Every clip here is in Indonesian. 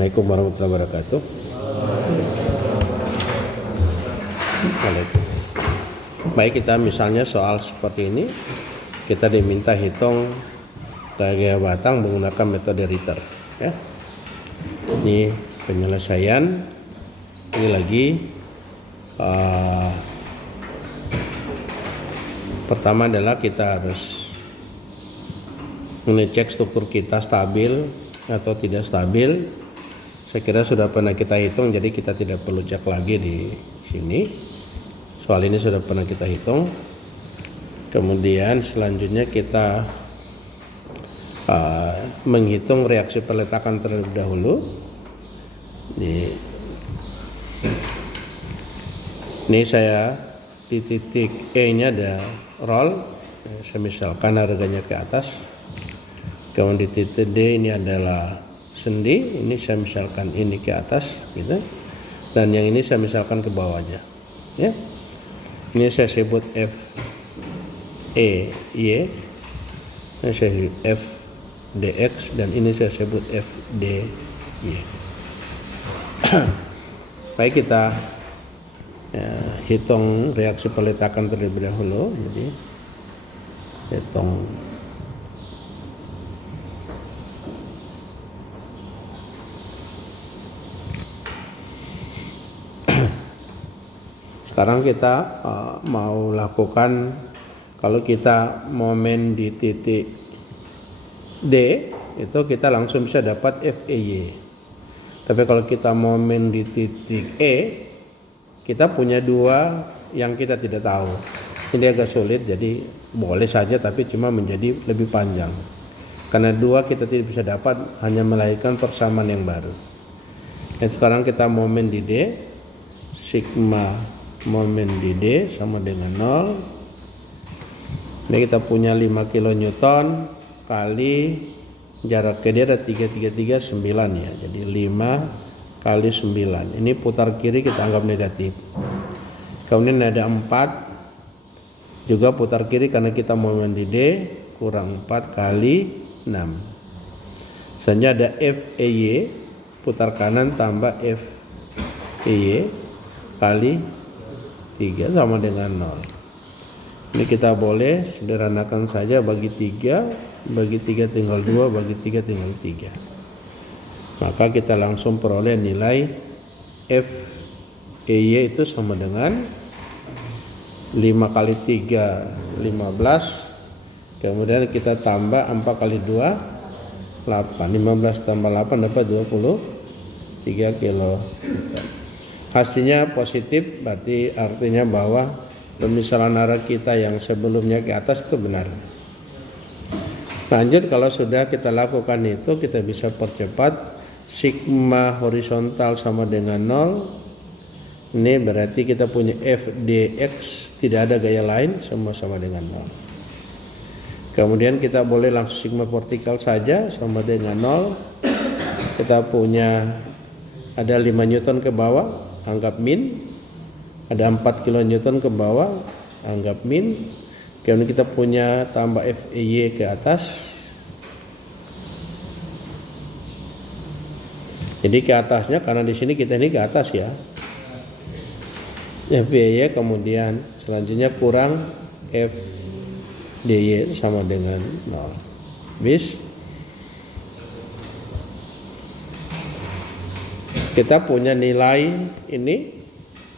Assalamualaikum warahmatullahi wabarakatuh. Baik, kita misalnya soal seperti ini, kita diminta hitung gaya batang menggunakan metode Ritter, ya. Ini penyelesaian. Ini lagi pertama adalah kita harus mengecek struktur kita stabil atau tidak stabil. Saya kira sudah pernah kita hitung, jadi kita tidak perlu cek lagi di sini. Soal ini sudah pernah kita hitung. Kemudian selanjutnya kita menghitung reaksi peletakan terlebih dahulu. Ini saya di titik E nya ada roll, saya misalkan harganya ke atas. Kemudian di titik D ini adalah sendi, ini saya misalkan ini ke atas, gitu. Dan yang ini saya misalkan ke bawahnya, ya. Ini saya sebut F E Y, ini saya sebut F DX, dan ini saya sebut F D Y. Baik, kita hitung reaksi peletakan terlebih dahulu. Jadi hitung sekarang kita mau lakukan, kalau kita momen di titik D itu kita langsung bisa dapat FEY. Tapi kalau kita momen di titik E, kita punya dua yang kita tidak tahu. Ini agak sulit, jadi boleh saja tapi cuma menjadi lebih panjang. Karena dua kita tidak bisa dapat, hanya melahirkan persamaan yang baru. Dan sekarang kita momen di D, sigma momen di D sama dengan 0. Ini kita punya 5 kN kali jarak ke dia ada 3,339 ya. Jadi 5 kali 9. Ini putar kiri kita anggap negatif. Kemudian ada 4 juga putar kiri karena kita momen di D, kurang 4 kali 6. Selanjutnya ada FEY, putar kanan tambah FEY kali 3 sama dengan 0. Ini kita boleh sederhanakan saja, bagi 3 tinggal 2, bagi 3 tinggal 3. Maka kita langsung peroleh nilai FEY itu sama dengan 5 kali 3 15. Kemudian kita tambah 4 kali 2 8. 15 tambah 8 dapat 23 kilo. Hasilnya positif, berarti artinya bahwa pemisalan arah kita yang sebelumnya ke atas itu benar. Lanjut, kalau sudah kita lakukan itu, kita bisa percepat. Sigma horizontal sama dengan 0. Ini berarti kita punya FDX, tidak ada gaya lain, sama-sama dengan 0. Kemudian kita boleh langsung sigma vertikal saja sama dengan 0. Kita punya ada 5 Newton ke bawah, anggap min. Ada 4 kN ke bawah, anggap min. Kemudian kita punya tambah FEY ke atas. Jadi ke atasnya, karena di sini kita ini ke atas ya. FEY, kemudian selanjutnya kurang FDY sama dengan 0. Bis. Kita punya nilai ini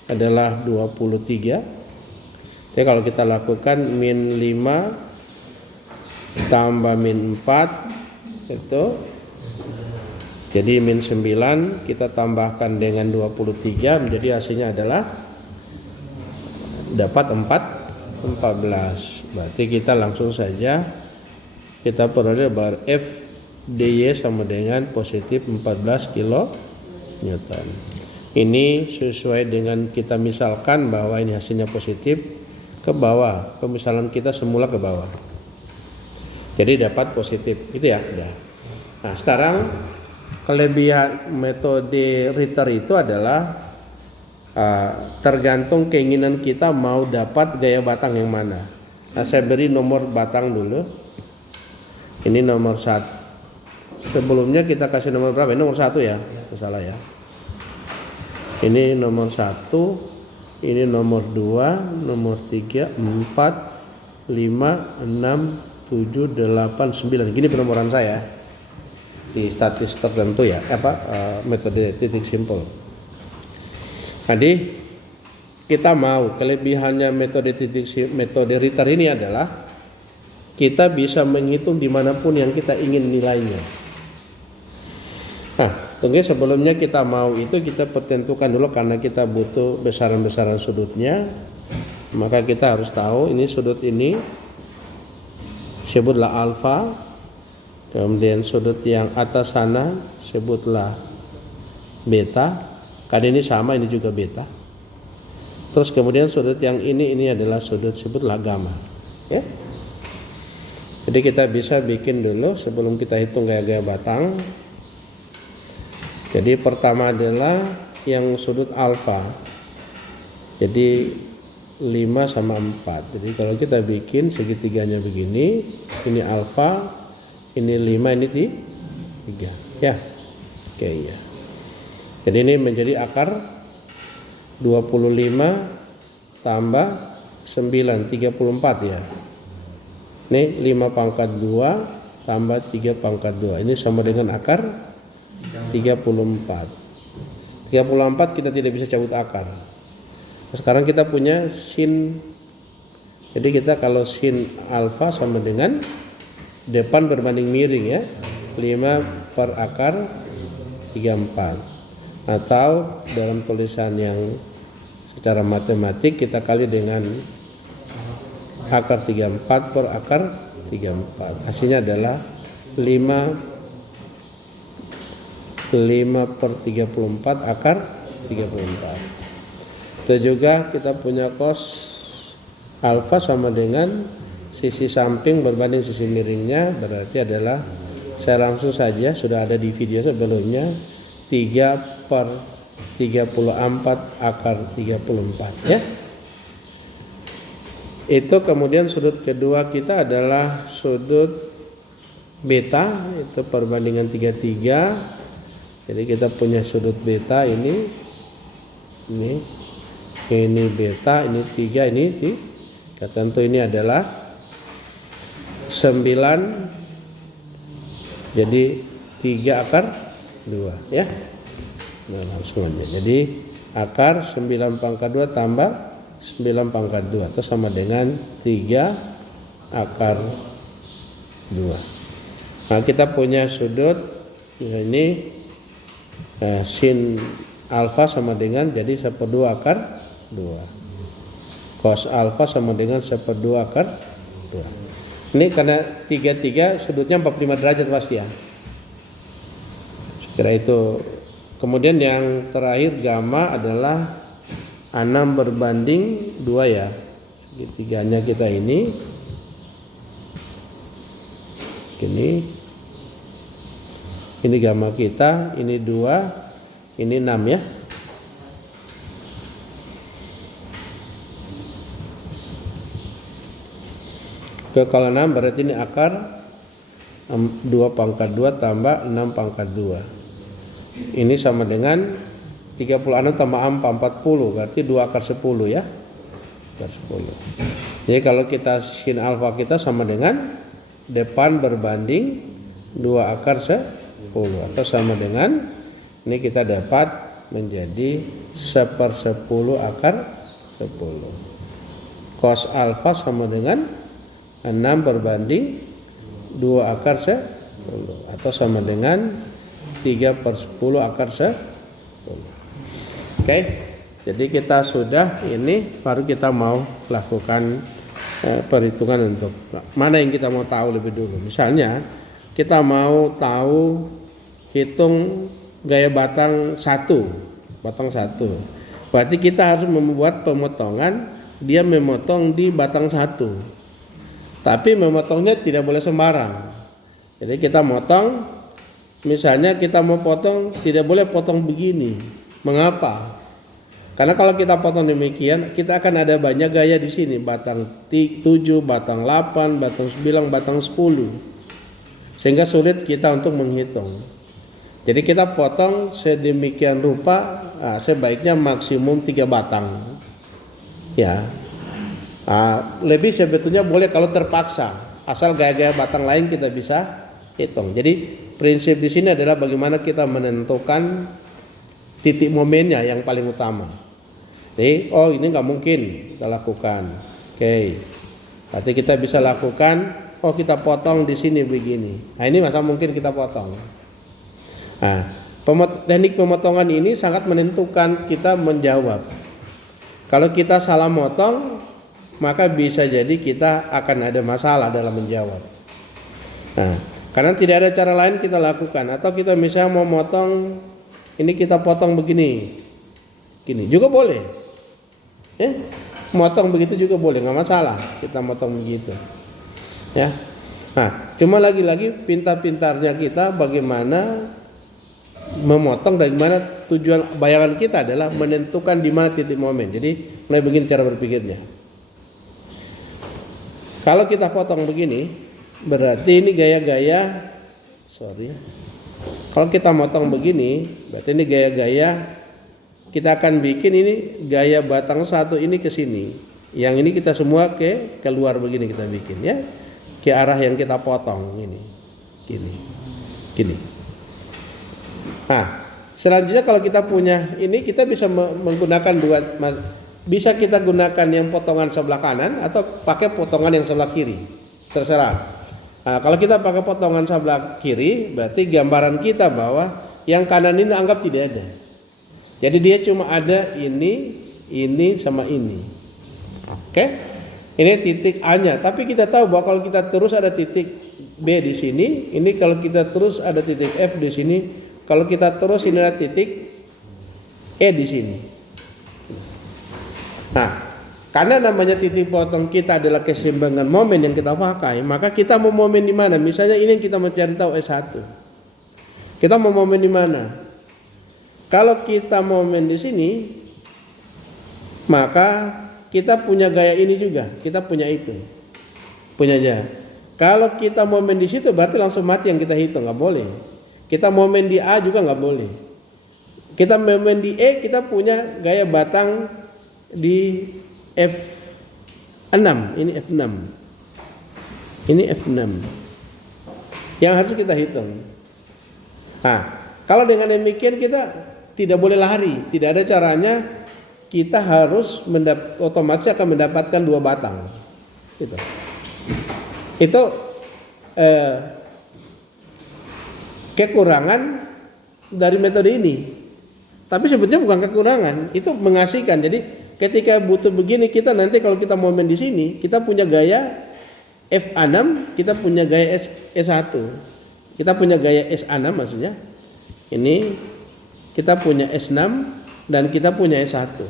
adalah 23. Jadi kalau kita lakukan min 5 tambah min 4 itu jadi min 9, kita tambahkan dengan 23 menjadi hasilnya adalah dapat 14. Berarti kita langsung saja kita peroleh bar FDY sama dengan positif 14 kilo Newton. Ini sesuai dengan kita misalkan bahwa ini hasilnya positif ke bawah, pemisalan kita semula ke bawah. Jadi dapat positif, itu ya. Nah, sekarang kelebihan metode Ritter itu adalah tergantung keinginan kita mau dapat gaya batang yang mana. Nah, saya beri nomor batang dulu. Ini nomor 1 sebelumnya kita kasih nomor berapa? Ini nomor 1 ya, salah ya. Ini nomor 1, ini nomor 2, nomor 3, 4, 5, 6, 7, 8, 9. Gini penomoran saya di statis tertentu ya, metode titik simpul. Jadi kita mau kelebihannya metode Ritter ini adalah kita bisa menghitung dimanapun yang kita ingin nilainya. Nah, tentunya sebelumnya kita mau itu kita pertentukan dulu karena kita butuh besaran-besaran sudutnya. Maka kita harus tahu ini sudut ini sebutlah alfa, kemudian sudut yang atas sana sebutlah beta. Karena ini sama, ini juga beta. Terus kemudian sudut yang ini adalah sudut sebutlah gamma. Ya. Jadi kita bisa bikin dulu sebelum kita hitung gaya-gaya batang. Jadi pertama adalah yang sudut alfa. Jadi 5 sama 4. Jadi kalau kita bikin segitiganya begini, ini alfa, ini 5, ini 3. Ya. Oke ya. Jadi ini menjadi akar 25 tambah 9, 34 ya. Ini 5 pangkat 2 tambah 3 pangkat 2. Ini sama dengan akar 34. 34 kita tidak bisa cabut akar. Sekarang kita punya sin. Jadi kita kalau sin alfa sama dengan depan berbanding miring ya. 5 per akar 34. Atau dalam tulisan yang secara matematik kita kali dengan akar 34 per akar 34. Hasilnya adalah 5 per 34 akar 34. Itu juga kita punya cos alfa sama dengan sisi samping berbanding sisi miringnya, berarti adalah saya langsung saja sudah ada di video sebelumnya 3 per 34 akar 34 ya. Itu kemudian sudut kedua kita adalah sudut beta, itu perbandingan 33. Jadi kita punya sudut beta ini beta, ini 3, ini 3. Tentu ini adalah 9. Jadi 3 akar 2 ya. Nah, langsung aja. Jadi akar 9 pangkat 2 tambah 9 pangkat 2 itu sama dengan 3 akar 2. Nah, kita punya sudut ini sin alfa sama dengan jadi 1/2 akar 2. Cos alfa sama dengan 1/2 akar 2. Ini karena 3 sudutnya 45 derajat pasti ya. Sekira itu. Kemudian yang terakhir gamma adalah 6 berbanding 2 ya. Segitiganya kita ini. Ini gamma kita, ini 2, ini 6 ya. Kalau 6 berarti ini akar 2 pangkat 2 tambah 6 pangkat 2. Ini sama dengan 36 tambah 40, berarti 2 akar 10 ya. Akar 10. Jadi kalau kita sin alfa kita sama dengan depan berbanding 2 akar 10 atau sama dengan ini kita dapat menjadi 1/10 akar 10. Cos alfa sama dengan 6 berbanding 2 akar 10 atau sama dengan 3/10 akar 10. Oke, jadi kita sudah ini baru kita mau lakukan perhitungan untuk mana yang kita mau tahu lebih dulu. Misalnya kita mau tahu hitung gaya batang 1. Berarti kita harus membuat pemotongan, dia memotong di batang 1. Tapi memotongnya tidak boleh sembarang. Jadi kita motong. Misalnya kita mau potong, tidak boleh potong begini. Mengapa? Karena kalau kita potong demikian, kita akan ada banyak gaya di sini. Batang 7, batang 8, batang 9, batang 10. sehingga sulit kita untuk menghitung. Jadi kita potong sedemikian rupa, sebaiknya maksimum 3 batang. Ya, lebih sebetulnya boleh kalau terpaksa, asal gaya-gaya batang lain kita bisa hitung. Jadi prinsip di sini adalah bagaimana kita menentukan titik momennya yang paling utama. Jadi, ini nggak mungkin kita lakukan. Oke, berarti kita bisa lakukan. Kita potong di sini begini. Nah, ini masa mungkin kita potong. Nah, teknik pemotongan ini sangat menentukan kita menjawab. Kalau kita salah motong, maka bisa jadi kita akan ada masalah dalam menjawab. Nah, karena tidak ada cara lain kita lakukan. Atau kita misalnya mau motong, ini kita potong begini, gini juga boleh. Motong begitu juga boleh, nggak masalah. Kita motong begitu. Ya. Nah, cuma lagi-lagi pintar-pintarnya kita bagaimana memotong, dari mana tujuan bayangan kita adalah menentukan di mana titik momen. Jadi mulai begini cara berpikirnya. Kalau kita potong begini, berarti ini gaya-gaya. Kalau kita motong begini, berarti ini gaya-gaya. Kita akan bikin ini gaya batang satu ini ke sini. Yang ini kita semua keluar begini kita bikin ya. Ke arah yang kita potong ini. Gini. Nah, selanjutnya kalau kita punya ini, kita bisa menggunakan bisa kita gunakan yang potongan sebelah kanan atau pakai potongan yang sebelah kiri, terserah. Nah, kalau kita pakai potongan sebelah kiri, berarti gambaran kita bahwa yang kanan ini anggap tidak ada. Jadi dia cuma ada ini sama ini. Oke, ini titik A-nya. Tapi kita tahu bahwa kalau kita terus ada titik B di sini, ini kalau kita terus ada titik F di sini. Kalau kita terus ini ada titik E di sini. Nah, karena namanya titik potong kita adalah keseimbangan momen yang kita pakai, maka kita mau momen di mana? Misalnya ini yang kita mencari tahu S1. Kita mau momen di mana? Kalau kita momen di sini, maka kita punya gaya ini juga. Kita punya itu. Punya aja. Kalau kita momen di situ berarti langsung mati yang kita hitung, nggak boleh. Kita momen di A juga nggak boleh. Kita momen di E, kita punya gaya batang di F6. Ini F6. Ini F6. Yang harus kita hitung. Nah, kalau dengan demikian kita tidak boleh lari. Tidak ada caranya. Kita harus otomatis akan mendapatkan 2 batang. Itu kekurangan dari metode ini. Tapi sebetulnya bukan kekurangan, itu mengasihkan. Jadi ketika butuh begini, kita nanti kalau kita momen di sini, kita punya gaya F6, kita punya gaya S1. Kita punya gaya S6 maksudnya. Ini kita punya S6 dan kita punya S1.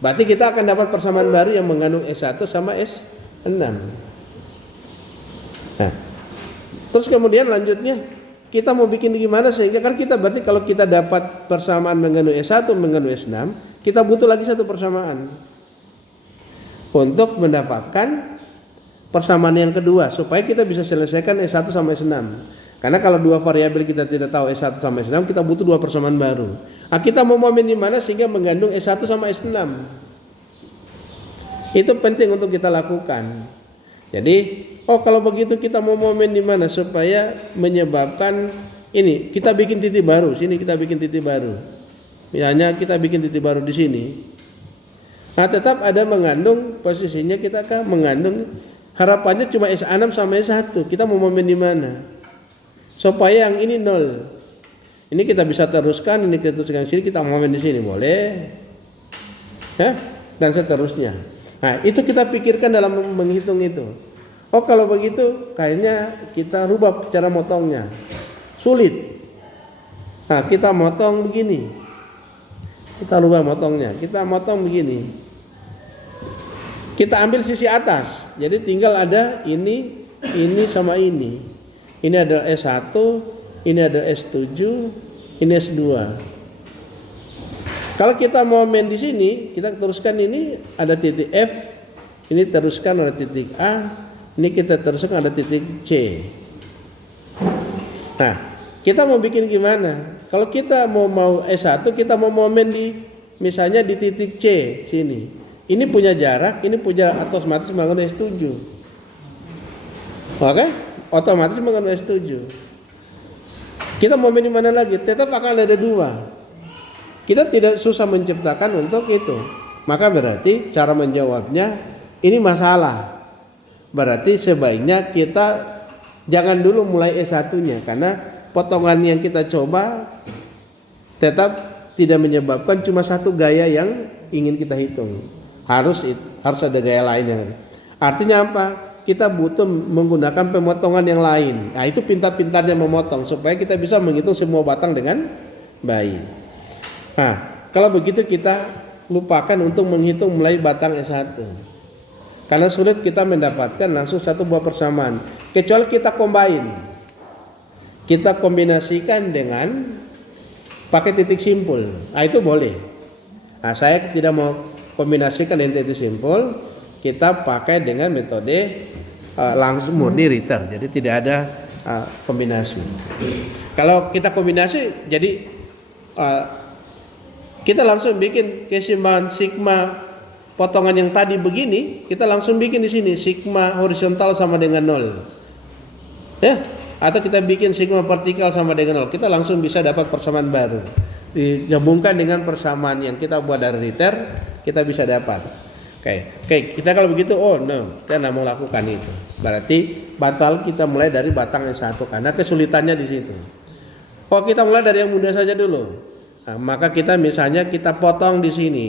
Berarti kita akan dapat persamaan baru yang mengandung S1 sama S6. Nah, terus kemudian lanjutnya kita mau bikin gimana sehingga kan kita berarti kalau kita dapat persamaan mengandung S1 mengandung S6, kita butuh lagi satu persamaan untuk mendapatkan persamaan yang kedua supaya kita bisa selesaikan S1 sama S6. Karena kalau 2 variabel kita tidak tahu S1 sama S6, kita butuh 2 persamaan baru. Nah, kita mau momen di mana sehingga mengandung S1 sama S6. Itu penting untuk kita lakukan. Jadi, kalau begitu kita mau momen di mana supaya menyebabkan ini, kita bikin titik baru, sini kita bikin titik baru. Misalnya kita bikin titik baru di sini. Nah, tetap ada mengandung posisinya kita kan mengandung harapannya cuma S6 sama S1. Kita mau momen di mana? Supaya yang ini 0. Ini kita bisa teruskan, ini kita teruskan sini, kita momen di sini boleh. Ya? Dan seterusnya. Nah, itu kita pikirkan dalam menghitung itu. Kalau begitu kayaknya kita rubah cara motongnya. Sulit. Nah, kita motong begini. Kita rubah motongnya. Kita motong begini. Kita ambil sisi atas. Jadi tinggal ada ini sama ini. Ini ada S1, ini ada S7, ini S2. Kalau kita mau main di sini, kita teruskan ini ada titik F, ini teruskan ada titik A, ini kita teruskan ada titik C. Nah, kita mau bikin gimana? Kalau kita mau S1, kita mau momen di misalnya di titik C sini. Ini punya jarak, ini punya otomatis menggunakan S7. Oke? Otomatis menggunakan S7. Kita momen di mana lagi? Tetap akan ada dua. Kita tidak susah menciptakan untuk itu. Maka berarti cara menjawabnya ini masalah. Berarti sebaiknya kita jangan dulu mulai S1-nya karena potongan yang kita coba tetap tidak menyebabkan cuma satu gaya yang ingin kita hitung. Harus ada gaya lain yang. Artinya apa? Kita butuh menggunakan pemotongan yang lain. Nah, itu pintar-pintarnya memotong supaya kita bisa menghitung semua batang dengan baik. Nah, kalau begitu kita lupakan untuk menghitung mulai batang S1. Karena sulit kita mendapatkan langsung satu buah persamaan. Kecuali kita combine. Kita kombinasikan dengan pakai titik simpul. Nah, itu boleh. Nah, saya tidak mau kombinasikan dengan titik simpul. Kita pakai dengan metode langsung murni Ritter. Jadi tidak ada kombinasi. Kalau kita kombinasi, jadi kita langsung bikin keseimbangan sigma potongan yang tadi begini, kita langsung bikin di sini sigma horizontal sama dengan 0. Ya, atau kita bikin sigma vertikal sama dengan 0. Kita langsung bisa dapat persamaan baru. Digabungkan dengan persamaan yang kita buat dari Ritter, kita bisa dapat. Oke, kita kalau begitu, kita tidak mau lakukan itu. Berarti batal kita mulai dari batang yang satu karena kesulitannya di situ. Kita mulai dari yang mudah saja dulu. Nah, maka kita misalnya kita potong di sini.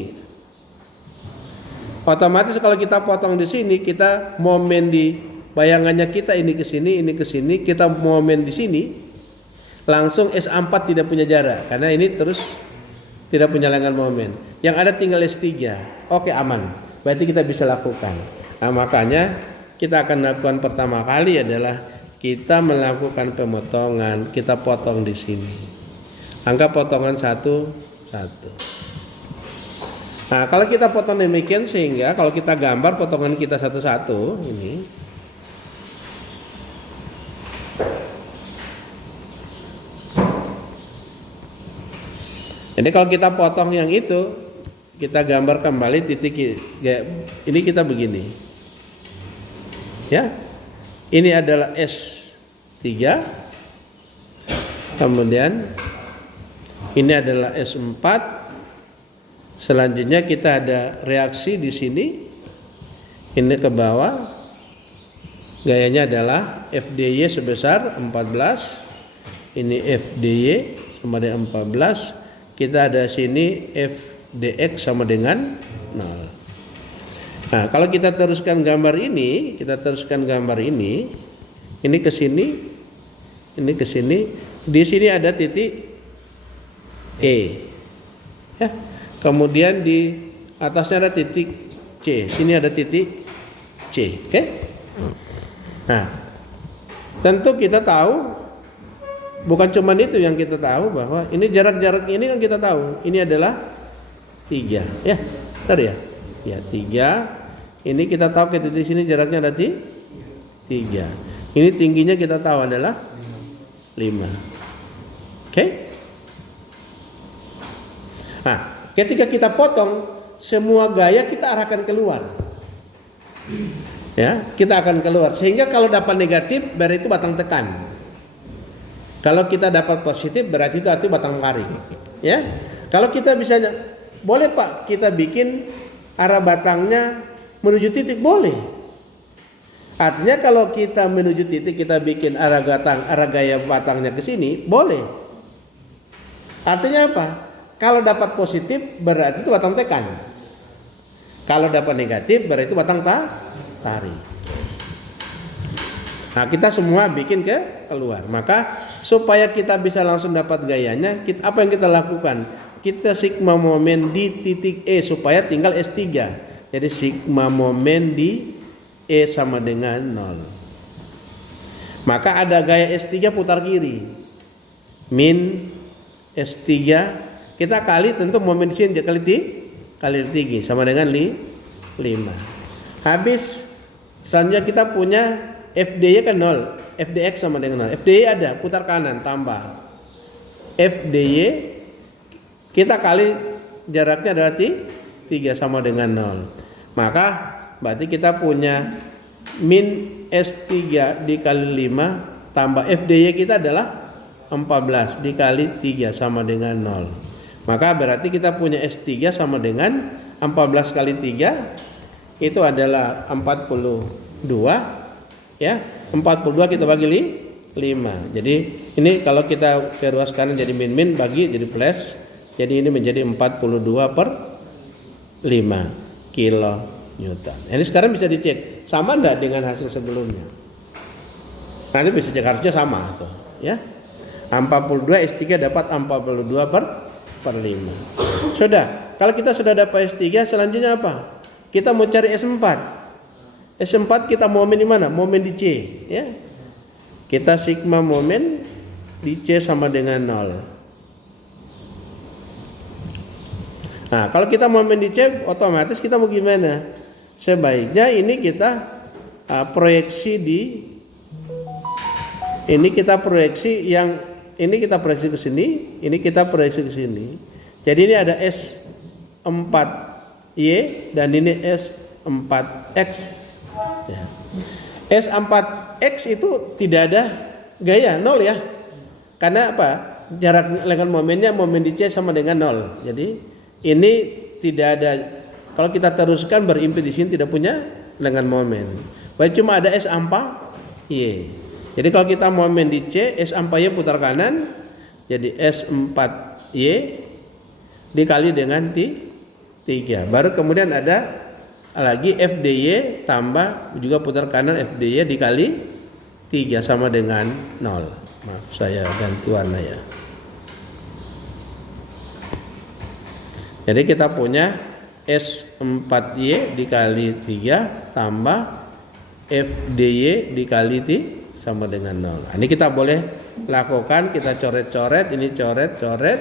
Otomatis kalau kita potong di sini, kita momen di bayangannya kita ini ke sini, kita momen di sini, langsung S4 tidak punya jarak karena ini terus tidak punya lengan momen. Yang ada tinggal S3. Oke, aman. Berarti kita bisa lakukan. Nah, makanya kita akan lakukan pertama kali adalah kita melakukan pemotongan. Kita potong di sini. Angka potongan 1. Nah, kalau kita potong demikian sehingga kalau kita gambar potongan kita satu-satu ini. Jadi kalau kita potong yang itu, kita gambar kembali titik ini kita begini. Ya. Ini adalah S3. Kemudian ini adalah S4. Selanjutnya kita ada reaksi di sini. Ini ke bawah. Gayanya adalah FDY sebesar 14. Ini FDY sama dengan 14. Kita ada sini FDX sama dengan 0. Nah, kalau kita teruskan gambar ini, ini ke sini, ini ke sini, di sini ada titik E. Ya. Kemudian di atasnya ada titik C, sini ada titik C. Oke? Nah, tentu kita tahu bukan cuma itu yang kita tahu bahwa ini jarak-jarak ini kan kita tahu. Ini adalah 3. Ya, benar ya? Ya, 3. Ini kita tahu ke titik sini jaraknya ada 3. Ini tingginya kita tahu adalah 5. Oke? Nah, ketika kita potong semua gaya kita arahkan keluar. Ya, kita akan keluar sehingga kalau dapat negatif berarti itu batang tekan. Kalau kita dapat positif berarti itu arti batang kari. Ya. Kalau kita bisa boleh Pak kita bikin arah batangnya menuju titik, boleh. Artinya kalau kita menuju titik kita bikin arah gaya batangnya ke sini, boleh. Artinya apa? Kalau dapat positif berarti itu batang tekan. Kalau dapat negatif berarti itu batang tari. Nah, kita semua bikin keluar. Maka supaya kita bisa langsung dapat gayanya, apa yang kita lakukan? Kita sigma momen di titik E supaya tinggal S3. Jadi sigma momen di E sama dengan 0. Maka ada gaya S3 putar kiri. Min S3 kita kali tentu momen di sini kali 3 sama dengan 5. Habis selanjutnya kita punya FDY kan 0, FDX sama dengan 0. FDY ada, putar kanan tambah. FDY kita kali jaraknya adalah 3 sama dengan 0. Maka berarti kita punya min S3 dikali 5 tambah FDY kita adalah 14 dikali 3 sama dengan 0. Maka berarti kita punya S3 sama dengan 14 kali 3 itu adalah 42 ya. 42 kita bagi 5. Jadi ini kalau kita ke ruas kanan jadi min bagi jadi plus. Jadi ini menjadi 42 per 5 kilonewton. Ini sekarang bisa dicek sama enggak dengan hasil sebelumnya. Nanti bisa cek harusnya sama tuh ya. 42 S3 dapat 42 per 5. Sudah. Kalau kita sudah dapat S3, selanjutnya apa? Kita mau cari S4. S4 kita momen di mana? Momen di C, ya. Kita sigma momen di C sama dengan 0. Nah, kalau kita momen di C, otomatis kita mau gimana? Sebaiknya ini kita proyeksi di ini kita proyeksi yang ini kita proyeksi ke sini, ini kita proyeksi ke sini. Jadi ini ada S4Y dan ini S4X. Ya. S4X itu tidak ada gaya 0 ya. Karena apa? Jarak lengkap momennya momen di C sama dengan 0. Jadi ini tidak ada, kalau kita teruskan berimpi di sini tidak punya lengkap momen. Baik cuma ada S4Y. Jadi kalau kita momen di C, S4Y putar kanan, jadi S4Y dikali dengan 3. Baru kemudian ada lagi FDY tambah juga putar kanan FDY dikali 3 sama dengan 0. Maaf saya ganti warna ya. Jadi kita punya S4Y dikali 3 tambah FDY dikali 3 sama dengan 0. Ini kita boleh lakukan, kita coret-coret, ini coret-coret,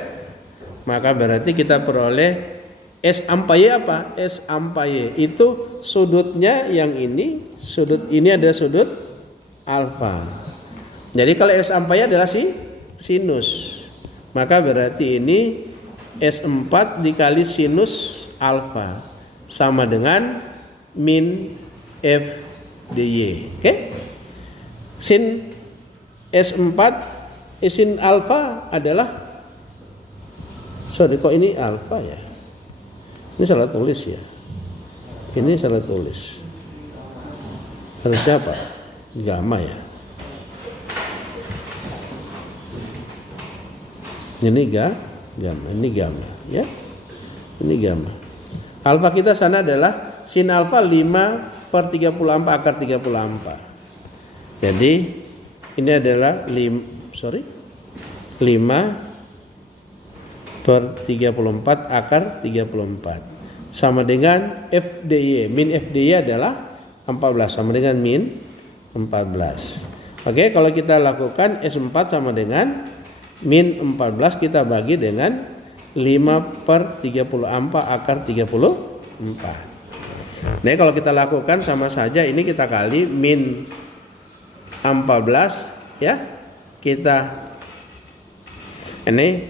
maka berarti kita peroleh S4Y apa? S4Y itu sudutnya yang ini, sudut ini adalah sudut alfa. Jadi kalau S4Y adalah sinus, maka berarti ini S4 dikali sinus alfa sama dengan min FDY. Oke? Sin S4 sin alfa adalah, sorry kok ini alfa ya, ini salah tulis ya, ini salah tulis, harusnya apa? Gamma ya, ini gamma, ini gamma ya, ini gamma. Alfa kita sana adalah sin alfa 5/34 akar 34. Jadi ini adalah 5/34 akar 34 sama dengan FDY. Min FDY adalah 14 sama dengan min 14. Oke, kalau kita lakukan S4 sama dengan min 14 kita bagi dengan 5/34 akar 34. Nah, kalau kita lakukan sama saja, ini kita kali min 14 ya, kita ini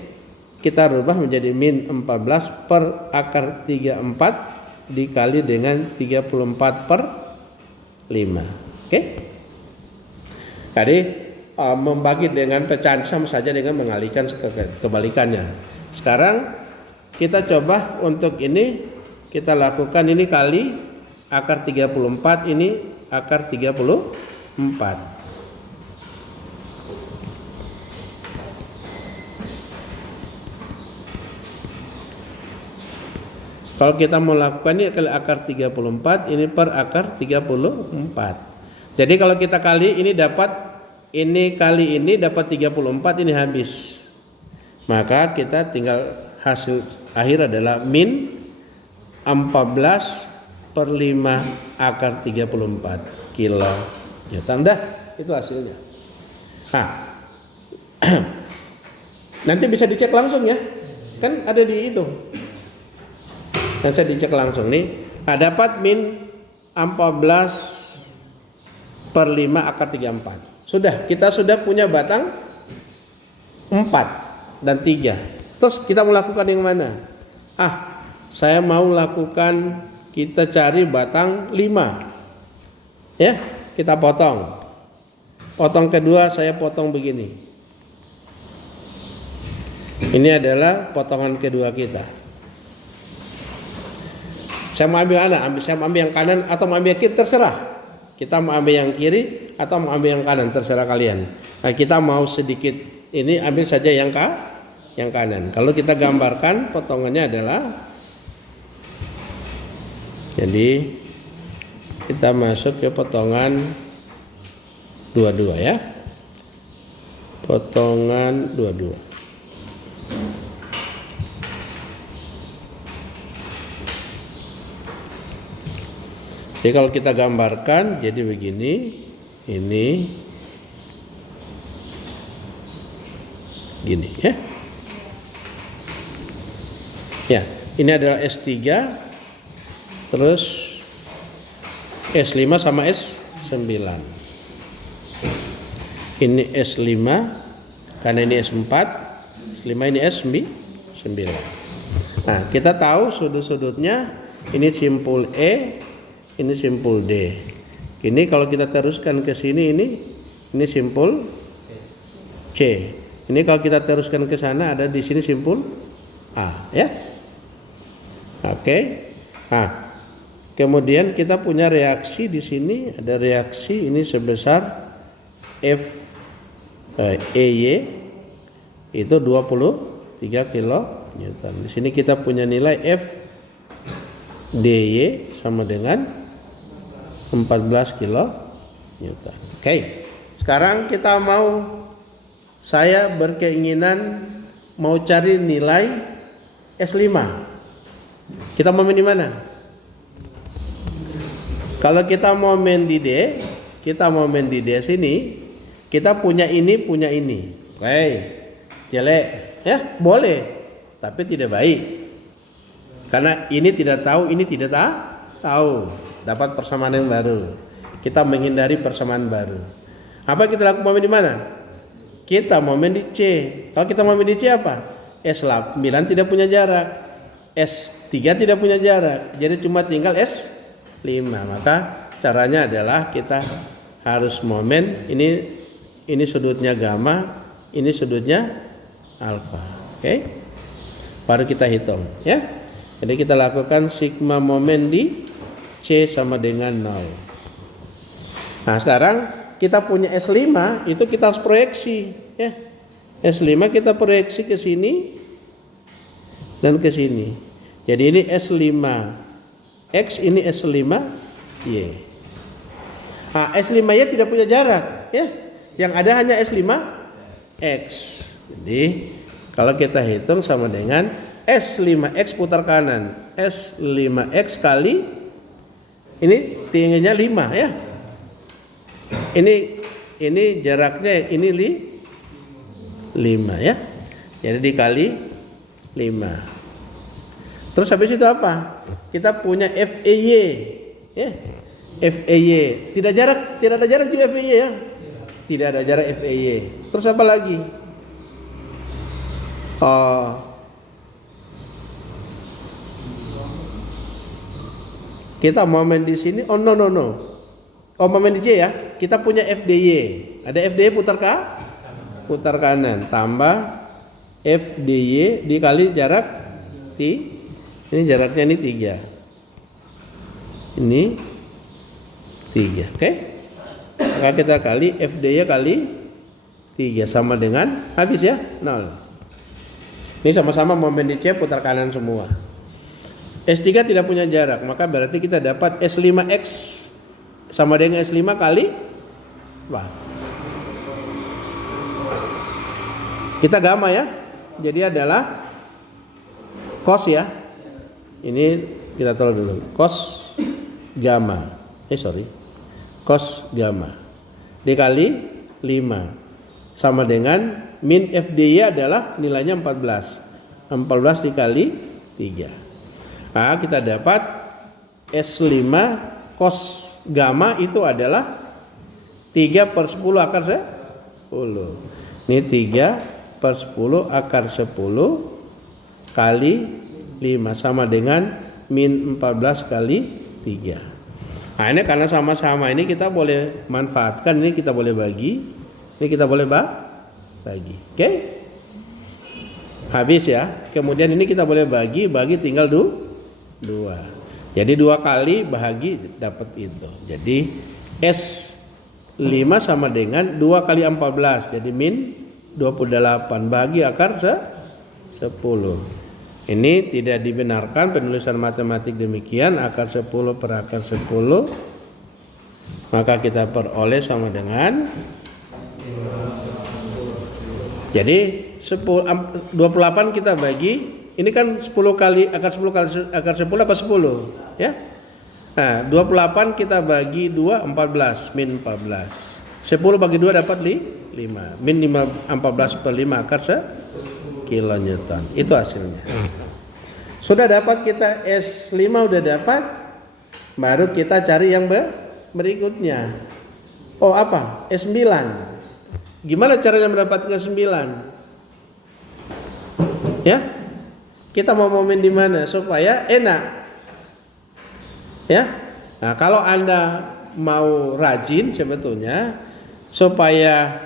kita rubah menjadi min 14 per akar 34 dikali dengan 34/5. Oke? Tadi membagi dengan pecahan sama saja dengan mengalihkan kebalikannya. Sekarang kita coba untuk ini kita lakukan ini kali akar 34, ini akar 34. Kalau kita mau lakukan ini kali akar 34, ini per akar 34. Jadi kalau kita kali ini dapat, ini kali ini dapat 34, ini habis. Maka kita tinggal hasil akhir adalah min 14/5 akar 34 kilo. Ya tanda itu hasilnya. Nah, nanti bisa dicek langsung ya, kan ada di itu. Dan saya dicek langsung nih, dapat min 14 per 5 akar 34. Sudah, kita sudah punya batang 4 dan 3. Terus kita mau lakukan yang mana? Saya mau lakukan, kita cari batang 5. Ya, kita potong. Potong kedua saya potong begini. Ini adalah potongan kedua kita. Saya mau ambil mana? Saya mau ambil yang kanan atau mau ambil yang kiri, terserah. Kita mau ambil yang kiri atau mau ambil yang kanan, terserah kalian. Nah, kita mau sedikit ini, ambil saja yang kanan. Kalau kita gambarkan potongannya adalah, jadi kita masuk ke potongan 22 ya. Potongan 22. Jadi kalau kita gambarkan jadi begini, ini gini ya. Ya, ini adalah S3, terus S5 sama S9. Ini S5 karena ini S4, S5 ini S9. Nah, kita tahu sudut-sudutnya, ini simpul E, ini simpul D. Ini kalau kita teruskan ke sini, ini simpul C. Ini kalau kita teruskan ke sana, ada di sini simpul A, ya. Oke. Nah, kemudian kita punya reaksi di sini, ada reaksi ini sebesar FEY itu 23 kilonewton. Di sini kita punya nilai FDY sama dengan 14 kilonewton. Oke. Sekarang saya berkeinginan mau cari nilai S5. Kita mau main di mana? Kalau kita mau main di D, sini, kita punya ini. Oke. Jelek, ya, boleh, tapi tidak baik. Karena ini tidak tahu, ini tidak tahu. Dapat persamaan yang baru. Kita menghindari persamaan baru. Apa kita lakukan momen di mana? Kita momen di C. Kalau kita momen di C apa? S9 tidak punya jarak, S3 tidak punya jarak. Jadi cuma tinggal S5. Maka caranya adalah kita harus momen ini sudutnya gamma, ini sudutnya alfa. Oke? Baru kita hitung, ya. Jadi kita lakukan sigma momen di C sama dengan 0. Nah, sekarang kita punya S5, itu kita harus proyeksi, ya. S5 kita proyeksi ke sini dan ke sini. Jadi ini S5X, ini S5Y. Nah, S5Y tidak punya jarak, ya. Yang ada hanya S5X. Jadi kalau kita hitung sama dengan S5X putar kanan, S5X kali ini tingginya 5, ya. Ini jaraknya ini 5, ya. Jadi dikali 5. Terus habis itu apa? Kita punya FEY, ya. FEY. Tidak ada jarak juga FEY, ya. Tidak ada jarak FEY. Terus apa lagi? Kita momen di sini. Oh, no. Momen di C, ya. Kita punya FDY. Ada FDY putar kanan tambah FDY dikali jarak ini jaraknya ini 3. Ini 3, oke? Maka kita kali FDY kali 3 sama dengan habis, ya, 0. Ini sama-sama momen di C putar kanan semua. S3 tidak punya jarak, maka berarti kita dapat S5X sama dengan S5 kali apa? Kita gamma, ya. Jadi adalah cos, ya. Ini kita taruh dulu. Cos gamma. Cos gamma dikali 5 sama dengan min FDY adalah nilainya 14. 14 dikali 3. Nah, kita dapat S5 cos gamma itu adalah 3/10 akar 10. Ini 3/10 akar 10 kali 5 sama dengan min 14 kali 3. Nah ini karena sama-sama ini kita boleh manfaatkan, ini kita boleh bagi, ini kita boleh bagi. Oke? Habis ya. Kemudian ini kita boleh bagi tinggal 2. Jadi 2 kali bahagi dapat itu. Jadi S5 sama dengan 2 kali 14. Jadi min 28 bagi akar 10. Ini tidak dibenarkan penulisan matematik demikian, akar 10 per akar 10. Maka kita peroleh sama dengan, jadi 28 kita bagi, ini kan 10 kali akar 10 kali akar 10 apa 10 ya. Nah 28 kita bagi 2 14 min 14. 10 bagi 2 dapat 5 min 14 per 5 akar kilonewton. Itu hasilnya. Sudah dapat kita S5 udah dapat, baru kita cari yang berikutnya. Oh apa? S9. Gimana caranya mendapatkan 9? Ya, kita mau momen di mana supaya enak. Ya, nah kalau Anda mau rajin sebetulnya supaya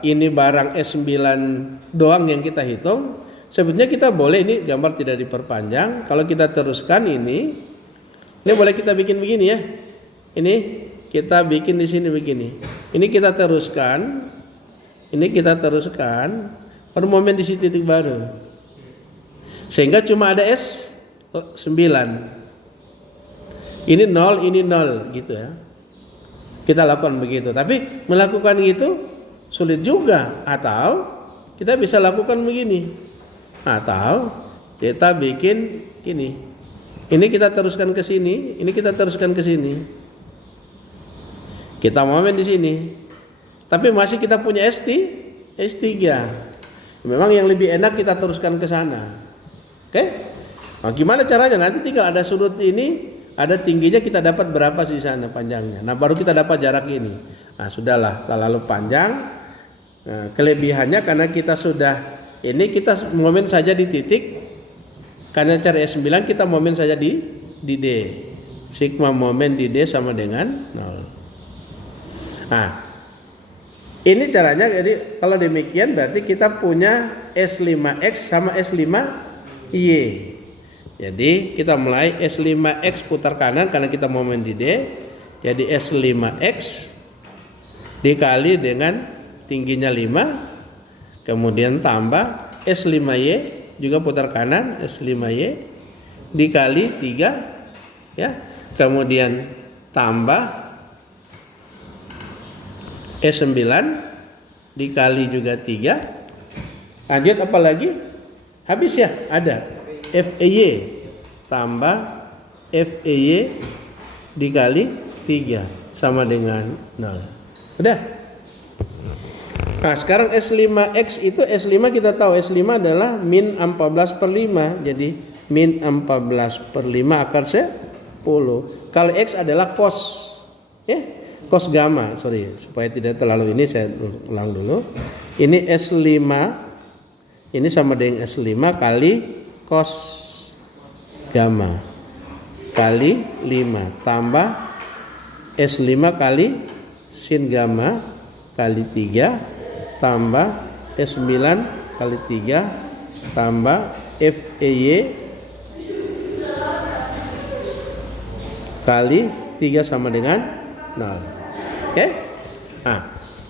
ini barang S9 doang yang kita hitung, sebetulnya kita boleh, ini gambar tidak diperpanjang. Kalau kita teruskan ini boleh kita bikin begini ya. Ini kita bikin di sini begini. Ini kita teruskan. Pada momen di sini titik baru. Sehingga cuma ada S9. Ini 0, ini 0 gitu ya. Kita lakukan begitu. Tapi melakukan itu sulit juga, atau kita bisa lakukan begini, atau kita bikin gini. Ini kita teruskan ke sini, ini kita teruskan ke sini. Kita momen di sini. Tapi masih kita punya S3. Memang yang lebih enak kita teruskan ke sana. Oke? Nah, gimana caranya? Nanti tinggal ada sudut ini, ada tingginya, kita dapat berapa sih sana panjangnya. Nah, baru kita dapat jarak ini. Nah, sudahlah, terlalu panjang. Nah, kelebihannya karena kita sudah ini kita momen saja di titik, karena cari S9 kita momen saja di D. Sigma momen di D sama dengan 0. Nah, ini caranya. Jadi kalau demikian berarti kita punya S5X sama S5Y. Jadi kita mulai S5X putar kanan karena kita momen di D. Jadi S5X dikali dengan tingginya 5, kemudian tambah S5Y juga putar kanan, S5Y dikali 3 ya, kemudian tambah S9 dikali juga 3. Lanjut apa lagi? Habis ya? Ada FEY tambah FEY dikali 3 sama dengan 0. Udah. Nah sekarang S5X itu, S5 kita tahu S5 adalah min 14 per 5. Jadi min 14 per 5 akar 10. Kalau X adalah cos, ya, cos gamma. Sorry, supaya tidak terlalu ini saya ulang dulu. Ini S5, ini sama dengan S5 kali cos gamma kali 5 tambah S5 kali sin gamma kali 3 tambah S9 kali 3 tambah FEY kali 3 sama dengan 0. Oke? Nah,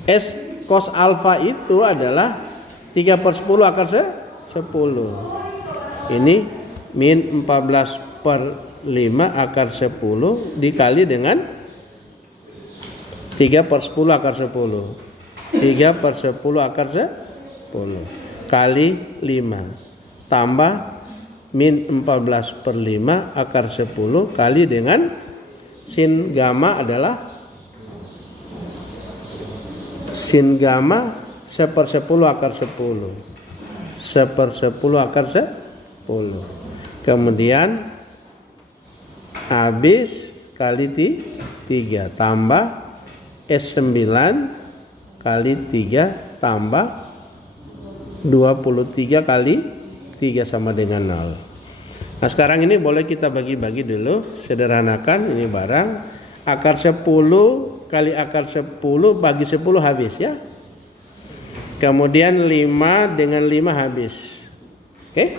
S cos alfa itu adalah 3/10 akar 10. Ini min 14 per 5 akar 10 dikali dengan 3/10 akar 10. 3/10 akar 10 kali 5 tambah min 14 per 5 akar 10 kali dengan sin gamma adalah sin gamma 1/10 akar 10. 1/10 akar 10. Kemudian habis kali 3 tambah S9 kali 3 tambah 23 kali 3 sama dengan 0. Nah sekarang ini boleh kita bagi-bagi dulu, sederhanakan. Ini barang akar 10 kali akar 10 bagi 10 habis ya. Kemudian 5 dengan 5 habis. Oke.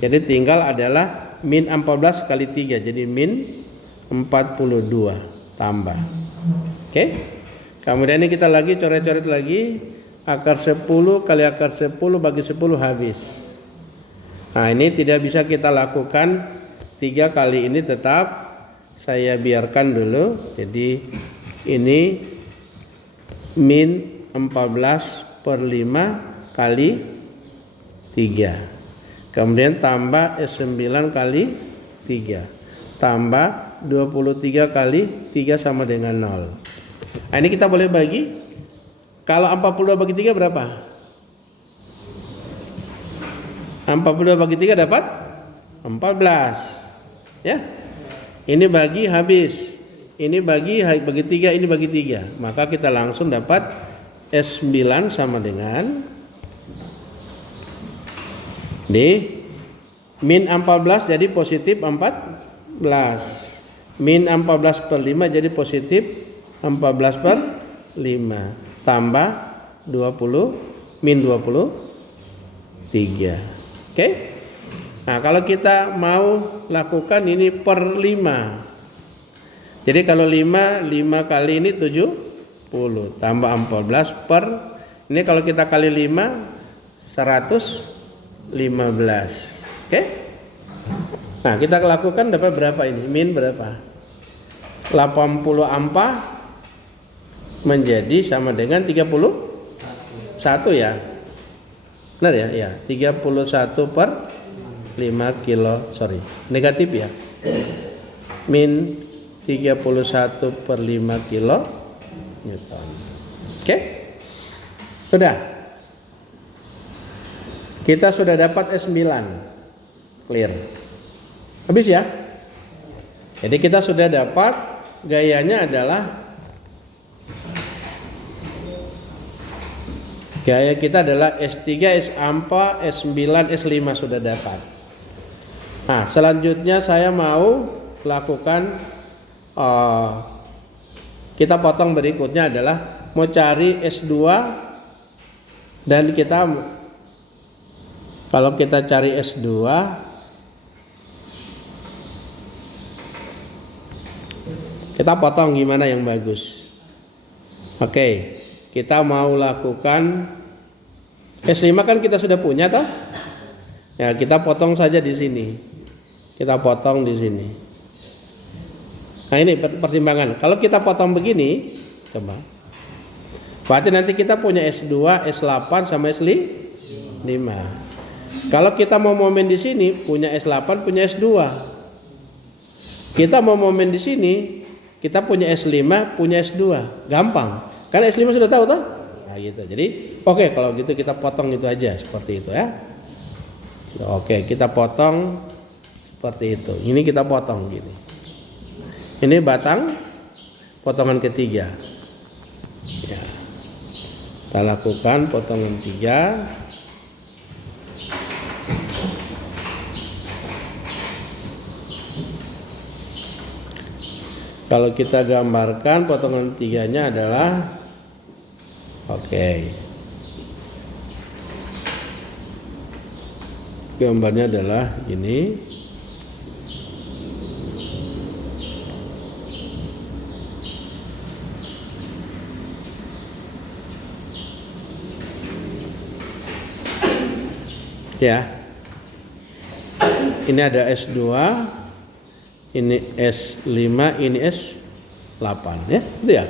Jadi tinggal adalah min 14 kali 3, jadi min 42 tambah. Oke. Kemudian ini kita lagi coret-coret lagi, akar 10 kali akar 10 bagi 10 habis. Nah ini tidak bisa kita lakukan 3 kali ini, tetap saya biarkan dulu. Jadi ini min 14 per 5 kali 3. Kemudian tambah S9 kali 3. Tambah 23 kali 3 sama dengan 0. Nah ini kita boleh bagi. Kalau 42 bagi 3 berapa? 42 bagi 3 dapat 14. Ya. Ini bagi habis. Ini bagi 3, ini bagi 3. Maka kita langsung dapat S9 sama dengan D min 14 jadi positif 14. Min 14 per 5 jadi positif 14 per 5. Tambah 20 min 23. Oke. Nah, kalau kita mau lakukan ini per 5. Jadi kalau 5 kali ini 70 tambah 14 per ini kalau kita kali 5 115. Oke. Nah, kita lakukan dapat berapa ini? Min berapa? 84 menjadi sama dengan 31 ya. Benar ya? Ya, 31 per 5 kilo, negatif ya. Min 31 per 5 kilo Newton. Oke? Sudah. Kita sudah dapat S9. Clear. Habis ya? Jadi kita sudah dapat gayanya adalah gaya kita adalah S3, S4, S9, S5 sudah dapat. Nah, selanjutnya saya mau lakukan kita potong berikutnya adalah mau cari S2 dan kita kalau kita cari S2 kita potong gimana yang bagus. Oke. Kita mau lakukan S5 kan kita sudah punya toh? Ya, kita potong saja di sini. Kita potong di sini. Nah, ini pertimbangan. Kalau kita potong begini, coba. Berarti nanti kita punya S2, S8 sama S5. Kalau kita mau momen di sini, punya S8, punya S2. Kita mau momen di sini, kita punya S5, punya S2. Gampang. Karena S5 sudah tahu toh? Nah gitu. Jadi oke, kalau gitu kita potong itu aja seperti itu ya. Oke, kita potong seperti itu. Ini kita potong gini. Ini batang potongan ketiga. Ya. Kita lakukan potongan 3. Kalau kita gambarkan potongan 3-nya adalah gambarnya adalah ini. Ya. Ini ada S2, ini S5, ini S8 ya. Itu ya?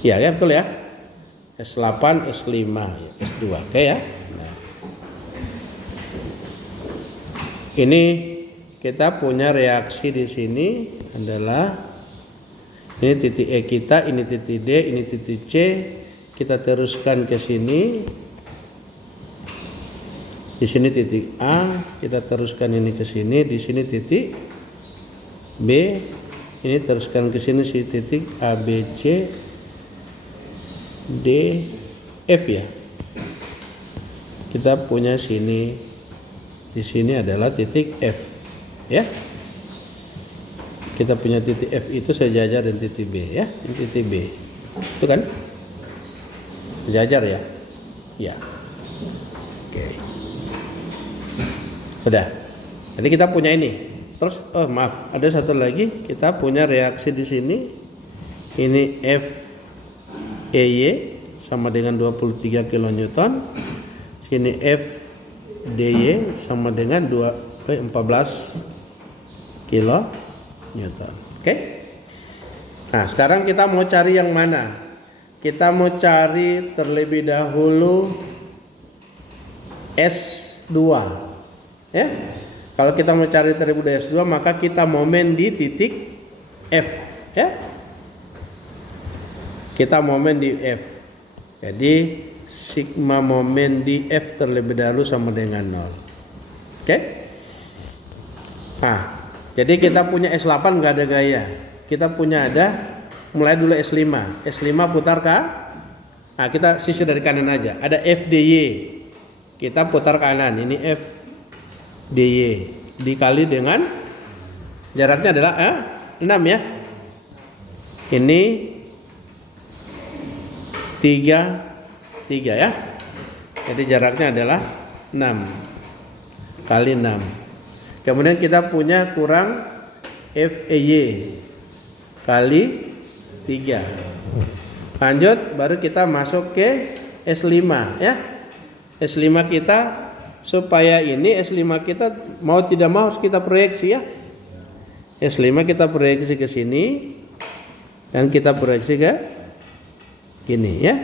Iya ya, betul ya. S8, S5, S2. Oke ya. Nah. Ini kita punya reaksi di sini adalah ini titik E kita, ini titik D, ini titik C. Kita teruskan ke sini. Di sini titik A, kita teruskan ini ke sini. Di sini titik B, Ini teruskan ke sini si titik A, B, C, D, F ya. Kita punya sini, di sini adalah titik F ya. Kita punya titik F itu sejajar dengan titik B ya. Ini titik B. Itu kan? Sejajar ya? Ya. Oke. Udah. Jadi kita punya ini. Terus maaf, ada satu lagi, kita punya reaksi di sini. Ini F EY sama dengan 23 kilonewton. Sini F DY sama dengan 14 kilonewton. Oke? Nah, sekarang kita mau cari yang mana? Kita mau cari terlebih dahulu S2. Ya? Kalau kita mau cari terlebih dahulu S2, maka kita momen di titik F, ya. Kita momen di F. Jadi sigma momen di F terlebih dahulu sama dengan 0. Oke? Nah, jadi kita punya S8 nggak ada gaya. Kita punya ada, mulai dulu S5. S5 putar ke, nah kita sisir dari kanan aja. Ada FDY. Kita putar kanan. Ini F DY dikali dengan jaraknya adalah 6 ya. Ini 3 ya. Jadi jaraknya adalah 6 kali 6. Kemudian kita punya kurang FEY kali 3. Lanjut baru kita masuk ke S5 ya. S5 kita, supaya ini S5 kita mau tidak mau harus kita proyeksi ya. S5 kita proyeksi ke sini dan kita proyeksi ke gini ya.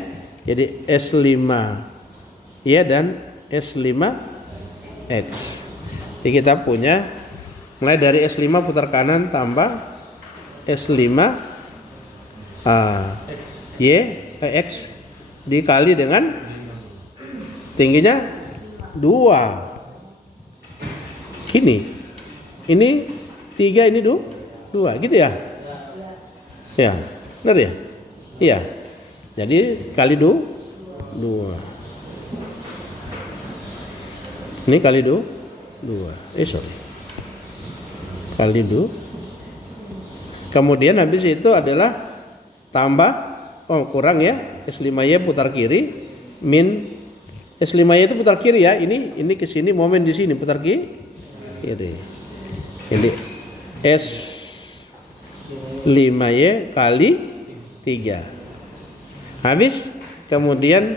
Jadi S5 ya dan S5X. Jadi kita punya mulai dari S5 putar kanan tambah S5 X dikali dengan tingginya 2. Gini. Ini 3, ini 2 gitu ya? Ya, benar ya? Iya. Jadi kali 2. Ini kali 2. Sorry. Kali 2. Kemudian habis itu adalah tambah kurang ya, S5Y putar kiri min S5Y itu putar kiri ya. Ini ke sini, momen di sini putar kiri. Jadi S5Y kali 3. Habis kemudian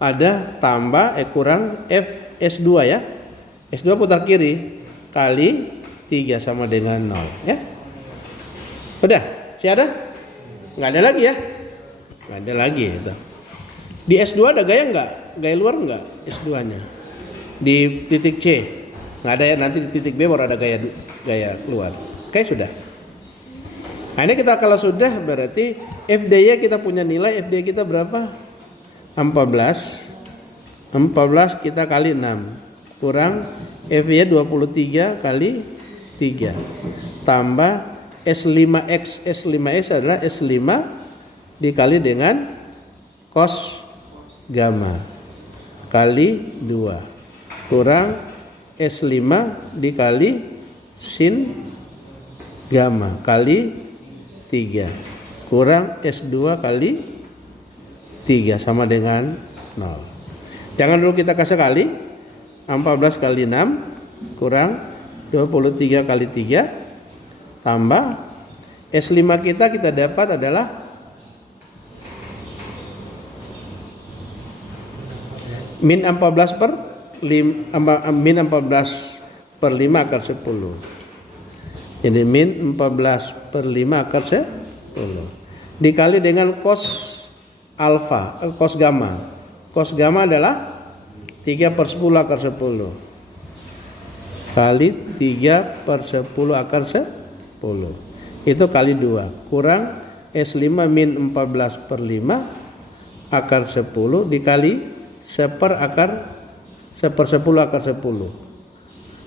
ada tambah kurang F S2 ya. S2 putar kiri kali 3 sama dengan 0 ya. Udah, masih ada? Nggak ada lagi ya? Nggak ada lagi itu. Di S2 ada gaya nggak? Gaya luar nggak S2-nya? Di titik C nggak ada ya, nanti di titik B baru ada gaya keluar. Oke, sudah. Nah ini kita kalau sudah berarti FD-nya kita punya nilai, FD kita berapa? 14 kita kali 6 kurang FY 23 kali 3 tambah S5X. S5X adalah S5 dikali dengan cos gamma kali 2 kurang S5 dikali sin gamma kali 3 kurang S2 kali 3 sama dengan 0. Jangan dulu kita kasih kali 14 kali 6 kurang 23 kali 3 tambah S5 kita dapat adalah min 14 per 5 akar 10. Jadi min 14 per 5 akar 10 dikali dengan cos alfa, cos gamma. Cos gamma adalah 3 per 10 akar 10 kali 3 per 10 akar 10 itu kali 2 kurang S5 min 14 per 5 akar 10 dikali 1 per 10 akar 10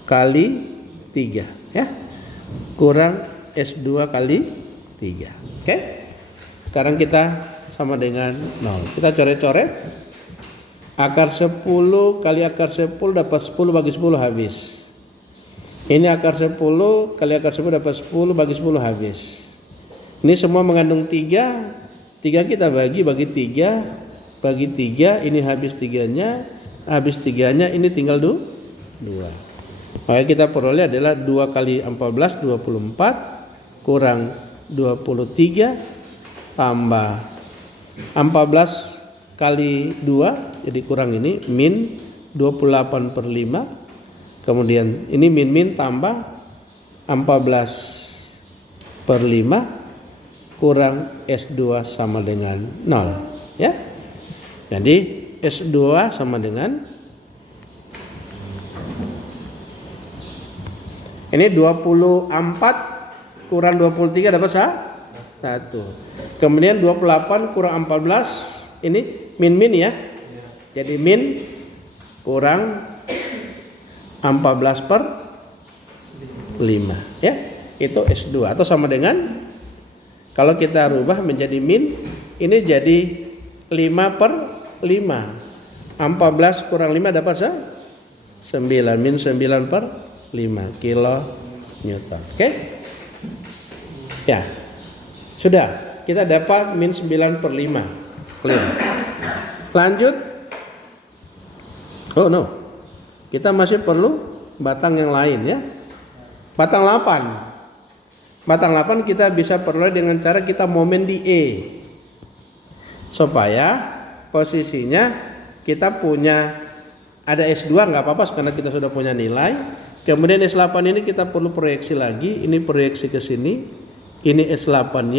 kali 3 ya kurang S2 kali 3. Oke? Sekarang kita sama dengan 0. Kita coret-coret. Akar 10 kali akar 10 dapat 10 bagi 10 habis. Ini akar 10 kali akar 10 dapat 10 bagi 10 habis. Ini semua mengandung 3. 3 kita bagi 3. Bagi 3, ini habis 3-nya. Habis 3-nya, ini tinggal 2. Maka kita peroleh adalah 2 kali 14, 24 kurang 23 tambah 14 kali 2, jadi kurang ini min 28 per 5. Kemudian ini min tambah 14 per 5 kurang S2 sama dengan 0. Ya. Jadi S2 sama dengan ini 24 kurang 23 dapat 1. Kemudian 28 kurang 14 ini min ya. Jadi min kurang 14 per 5 ya. Itu S2 atau sama dengan kalau kita rubah menjadi min ini jadi 5 per 5. 14 kurang 5 dapat 9. Min 9 per 5 kilo Newton. Oke? Ya. Sudah. Kita dapat min 9 per 5. Clear. Lanjut. Oh no. Kita masih perlu batang yang lain ya. Batang 8. Batang 8 kita bisa peroleh dengan cara kita momen di E. Supaya posisinya kita punya ada S2 nggak apa-apa karena kita sudah punya nilai. Kemudian S8 ini kita perlu proyeksi lagi. Ini proyeksi ke sini. Ini S8Y.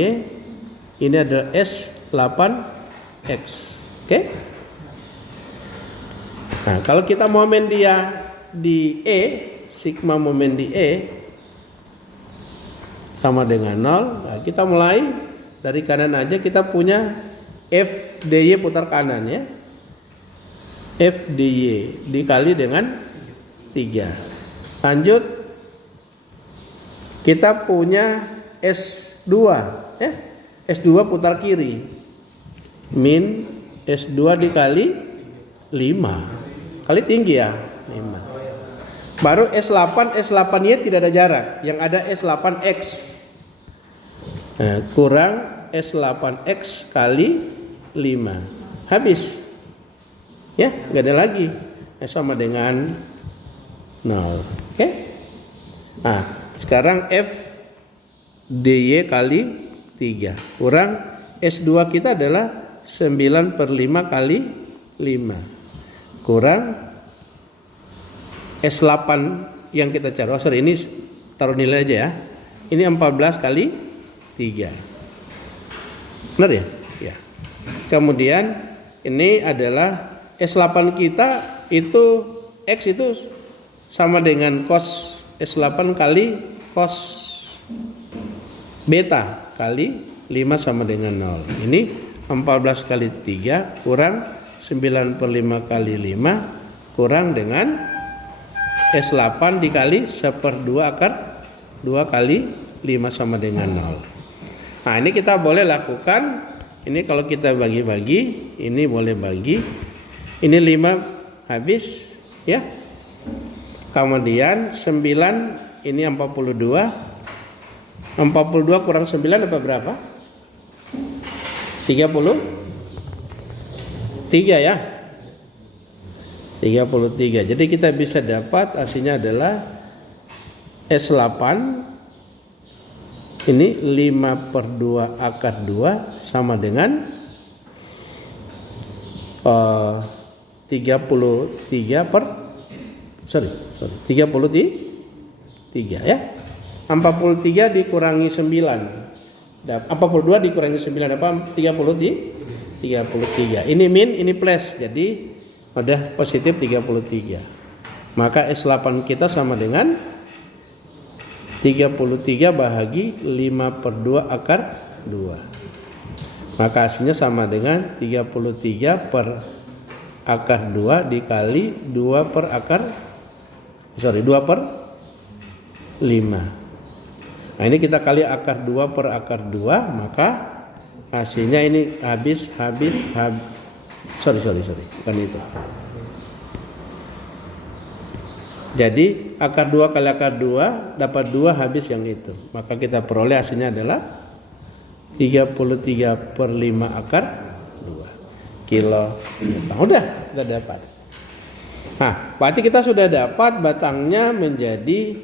Ini adalah S8X. Oke? Nah, kalau kita momen dia di E, sigma momen di E sama dengan 0. Nah, kita mulai dari kanan aja. Kita punya F dy putar kanan ya. F dy dikali dengan 3. Lanjut, kita punya S2 ya. S2 putar kiri min S2 dikali 5 kali tinggi ya 5. Baru S8, S8Y tidak ada jarak, yang ada S8X kurang S8X kali 5 habis ya, nggak ada lagi sama dengan 0. Oke. Nah, sekarang F dy kali 3 kurang S2 kita adalah 9 per 5 kali 5 kurang S8 yang kita cari. Oh sorry, ini taruh nilai aja ya. Ini 14 kali 3. Benar ya? Ya. Kemudian ini adalah S8 kita itu X itu sama dengan cos S8 kali cos beta kali 5 sama dengan 0. Ini 14 kali 3 kurang 9 per 5 kali 5 kurang dengan S8 dikali 1/2 akar 2 kali 5 sama dengan 0. Nah ini kita boleh lakukan. Ini kalau kita bagi-bagi, ini boleh bagi. Ini 5 habis ya. Kemudian 9 ini 42. 42 kurang 9 apa berapa? 33 ya. 33. Jadi kita bisa dapat hasilnya adalah S8 ini 5/2 akar 2 sama dengan 33 ya. 43 dikurangi 9. 42 dikurangi 9 apa? 33. Ini min, ini plus. Jadi udah positif 33. Maka S8 kita sama dengan 33 bahagi 5/2 akar 2. Maka hasilnya sama dengan 33 per akar 2 dikali 2 per 5. Nah ini kita kali akar 2 per akar 2, maka hasilnya ini sorry, bukan itu. Jadi akar 2 kali akar 2 dapat 2 habis yang itu. Maka kita peroleh hasilnya adalah 33 per 5 akar 2 kilo. Udah dapat. Nah, berarti kita sudah dapat batangnya menjadi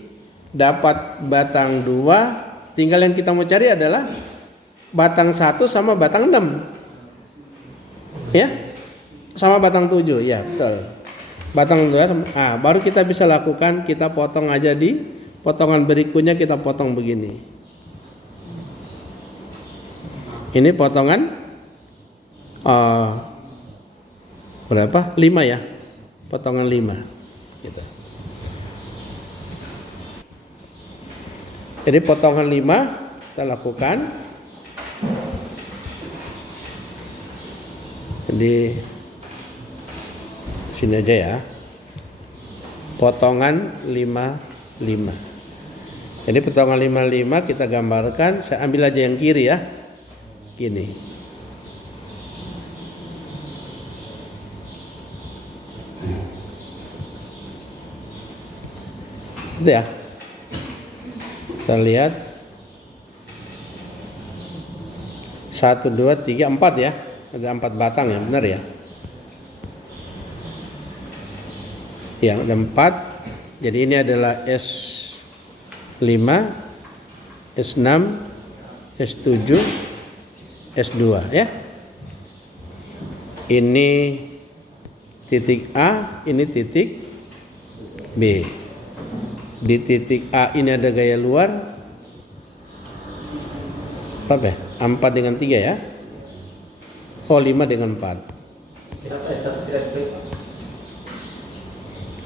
dapat batang 2. Tinggal yang kita mau cari adalah batang 1 sama batang 6. Ya? Sama batang 7. Ya, betul. Batang 2, baru kita bisa lakukan, kita potong aja di potongan berikutnya, kita potong begini. Ini potongan berapa? 5 ya, potongan 5 gitu. Jadi potongan 5 kita lakukan. Jadi sini aja ya, potongan 5. Jadi potongan 5 kita gambarkan. Saya ambil aja yang kiri ya, gini. Itu ya, kita lihat 1, 2, 3, 4 ya, ada 4 batang ya, benar ya. Ya, ada 4. Jadi ini adalah S5, S6, S7, S2 ya. Ini titik A, ini titik B. Di titik A ini ada gaya luar berapa ya? 4 dengan 3 ya. 5 dengan 4.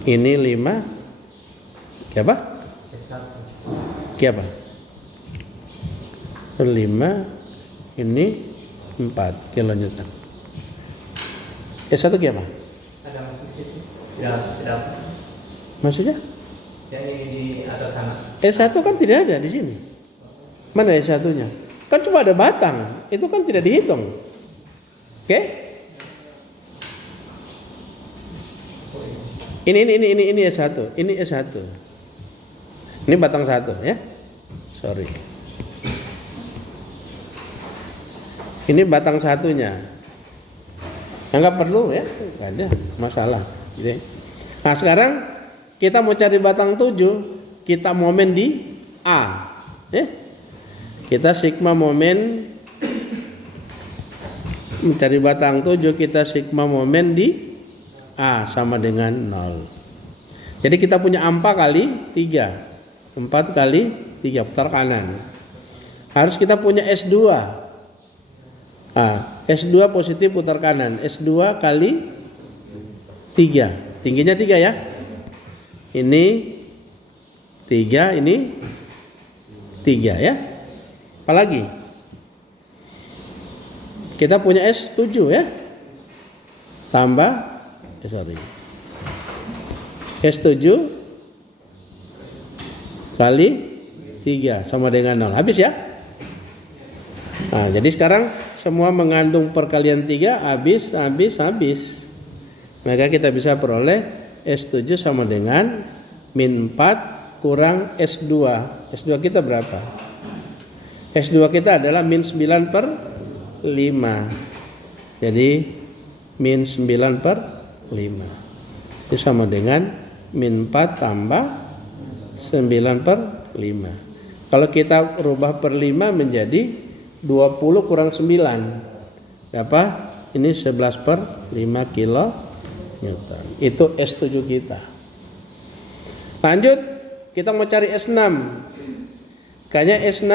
Ini 5. Apa? Apa? 5. Ini 4 kilonewton. S1 apa? Ada masuk situ. Tidak. Maksudnya? Yang di atas sana. S1 kan tidak ada di sini. Mana S1-nya? Kan cuma ada batang. Itu kan tidak dihitung. Oke? Ini S1. Ini S1. Ini batang 1 ya. Sorry. Ini batang satunya. Enggak perlu ya, enggak ada masalah. Gitu. Nah, sekarang kita mau cari batang 7, kita momen di A. Ya. Kita sigma momen mencari batang 7, kita sigma momen di A sama dengan 0. Jadi kita punya 4 kali 3. 4 kali 3 putar kanan. Harus kita punya S2. S2 positif putar kanan. S2 kali 3. Tingginya 3 ya. Ini 3, ini 3 ya. Apalagi? Kita punya S7 ya. Tambah S7 kali 3 sama dengan 0. Habis ya. Nah, jadi sekarang semua mengandung perkalian 3 habis. Maka kita bisa peroleh S7 sama dengan min 4 kurang S2. S2 kita berapa? S2 kita adalah min 9 per 5. Jadi min 9 per 5. Itu sama dengan min 4 tambah 9 per 5. Kalau kita rubah per 5 menjadi 20 kurang 9. Apa? Ini 11 per 5 kilo Newton. Itu S7 kita. Lanjut, kita mau cari S6. Kayaknya S6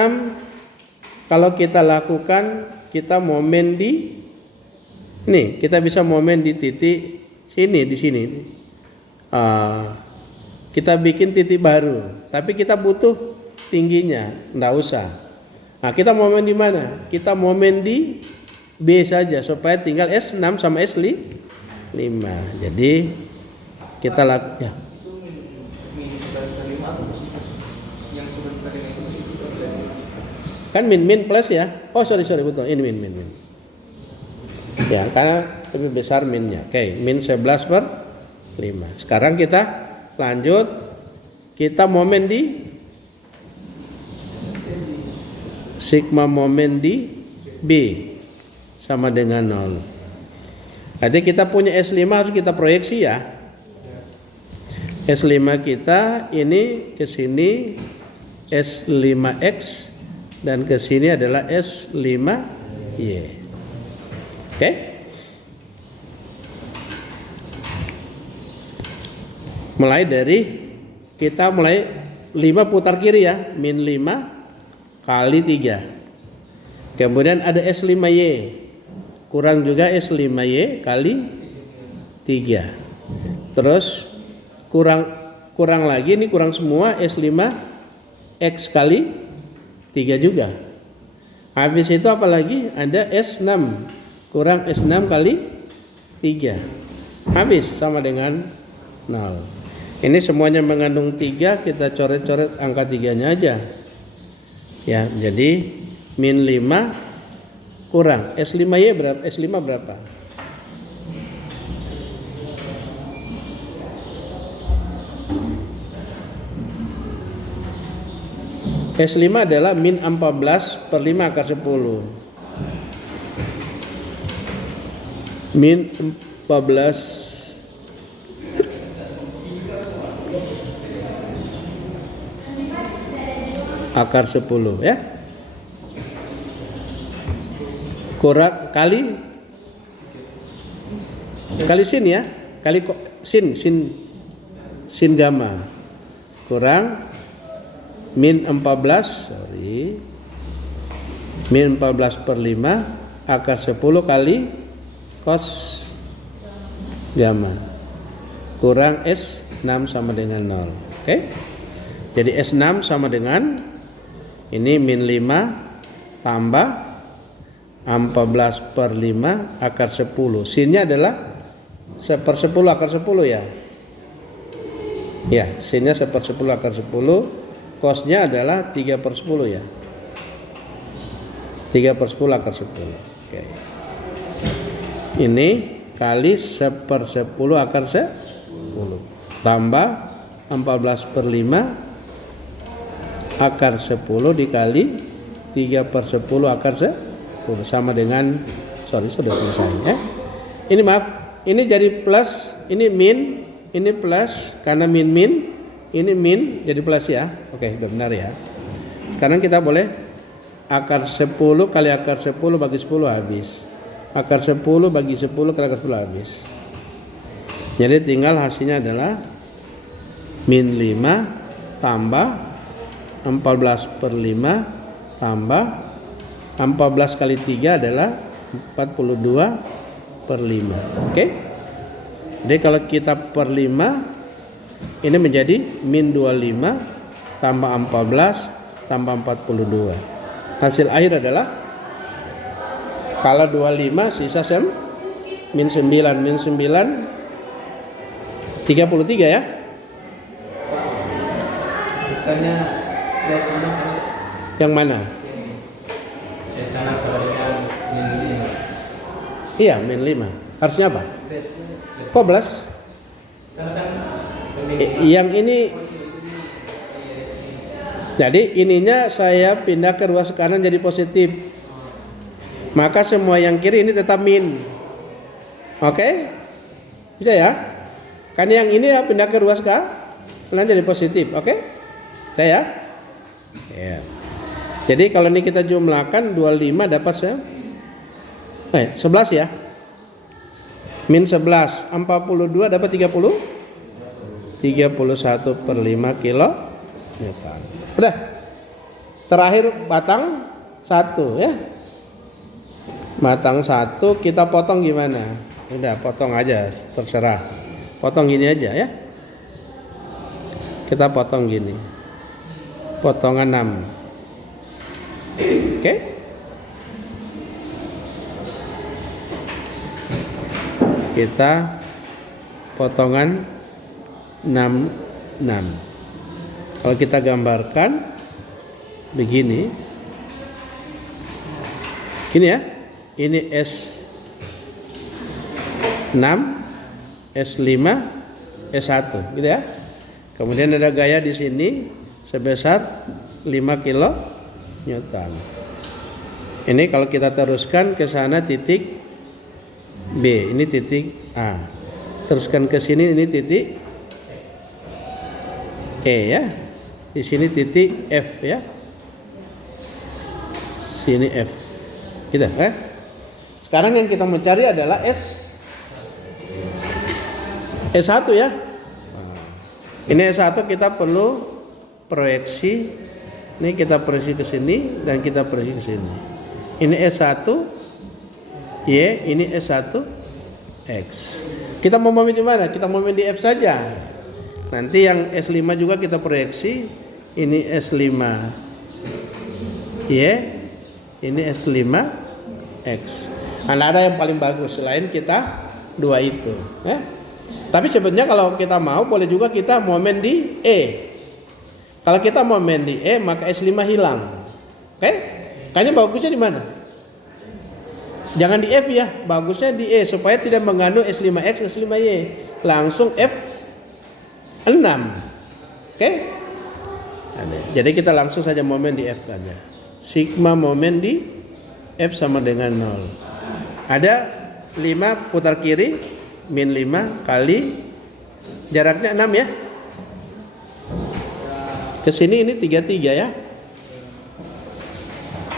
kalau kita lakukan, kita momen di ini, kita bisa momen di titik sini, di sini. Kita bikin titik baru, tapi kita butuh tingginya, enggak usah. Nah, kita momen di mana? Kita momen di B saja supaya tinggal S6 sama S5. Jadi kita lakukan ya. yang semesta dengan itu masih itu ada. Kan min plus ya. Oh sorry betul. Ini min. Ya karena lebih besar minnya. Oke, min 11 per 5. Sekarang kita lanjut. Kita momen di sigma momen di B sama dengan 0. Nanti kita punya S5 harus kita proyeksi ya. S5 kita ini ke sini S5X dan ke sini adalah S5Y. Oke? Mulai dari kita mulai 5 putar kiri ya, min 5 kali 3. Kemudian ada S5Y. Kurang juga S5Y kali 3. Terus kurang lagi, ini kurang semua S5X kali 3 juga. Habis itu apa lagi? Ada S6. Kurang S6 kali 3. Habis sama dengan 0. Ini semuanya mengandung 3, kita coret-coret angka 3-nya aja. Ya, jadi min 5 kurang S5Y berapa? S5 berapa? S5 adalah min 14 per 5 akar 10. Min 14 akar 10 ya. Kurang kali sin ya. Kali sin gamma. Kurang min 14 per 5 akar 10 kali cos gamma kurang S6 sama dengan 0. Oke? Jadi S6 sama dengan ini min 5 tambah 14 per 5 akar 10. Sinnya adalah 1/10 akar 10 ya. Ya, sinnya 1/10 akar 10. Cosnya adalah 3/10 ya. 3/10 akar 10. Oke. Ini kali 1/10 akar 10. Tambah 14 per 5 akar 10 dikali 3/10 akar 10 sama dengan sudah selesai ya. Ini maaf, ini jadi plus, ini min, ini plus karena min, ini min jadi plus ya. Oke, udah benar ya. Sekarang kita boleh akar 10 kali akar 10 bagi 10 habis. Akar 10 bagi 10 kali akar 10 habis. Jadi tinggal hasilnya adalah min 5 tambah 14 per 5 tambah 14 kali 3 adalah 42 per 5. Oke? Jadi kalau kita per 5 ini menjadi min 25 tambah 14 tambah 42. Hasil akhir adalah kalau 25 sisa min 9 33 ya. Bukannya plus minus Yang mana? sana kalau dengan min 5. Iya, min 5. Harusnya apa? Plus. Kok plus? Sana kan Yang ini jadi ininya saya pindah ke ruas kanan jadi positif. Maka semua yang kiri ini tetap min. Oke? Bisa ya? Kan yang ini ya pindah ke ruas kanan jadi positif. Oke? Bisa ya? Ya. Jadi kalau ini kita jumlahkan 25 dapat 11 ya. Min 11 42 dapat 31 per 5 kilo Newton. Udah. Terakhir batang 1 ya. Batang 1 kita potong gimana? Udah potong aja terserah. Potong gini aja ya. Kita potong gini. Potongan 6. Oke? Kita potongan 6. Kalau kita gambarkan begini, ini ya, ini S6, S5, S1, gitu ya. Kemudian ada gaya di sini sebesar 5 kilo Newton. Ini kalau kita teruskan ke sana titik B, ini titik A. Teruskan ke sini ini titik E ya. Di sini titik F ya. Sini F. Gitu, Sekarang yang kita mau cari adalah S1 ya. Ini S1 kita perlu proyeksi. Ini kita proyeksi ke sini dan kita proyeksi ke sini. Ini S1 Y, ini S1 X. Kita mau momen di mana? Kita momen di F saja. Nanti yang S5 juga kita proyeksi. Ini S5 Y, ini S5 X. Nah, ada yang paling bagus selain kita dua itu. Tapi sebenarnya kalau kita mau boleh juga kita momen di E. Kalau kita momen di E maka S5 hilang. Kayaknya bagusnya di mana? Jangan di F ya, bagusnya di E supaya tidak mengandung S5X, S5Y. Langsung F6. Jadi kita langsung saja momen di F saja. Sigma momen di F sama dengan 0. Ada 5 putar kiri, min 5 kali jaraknya 6 ya. Kesini ini 33 ya.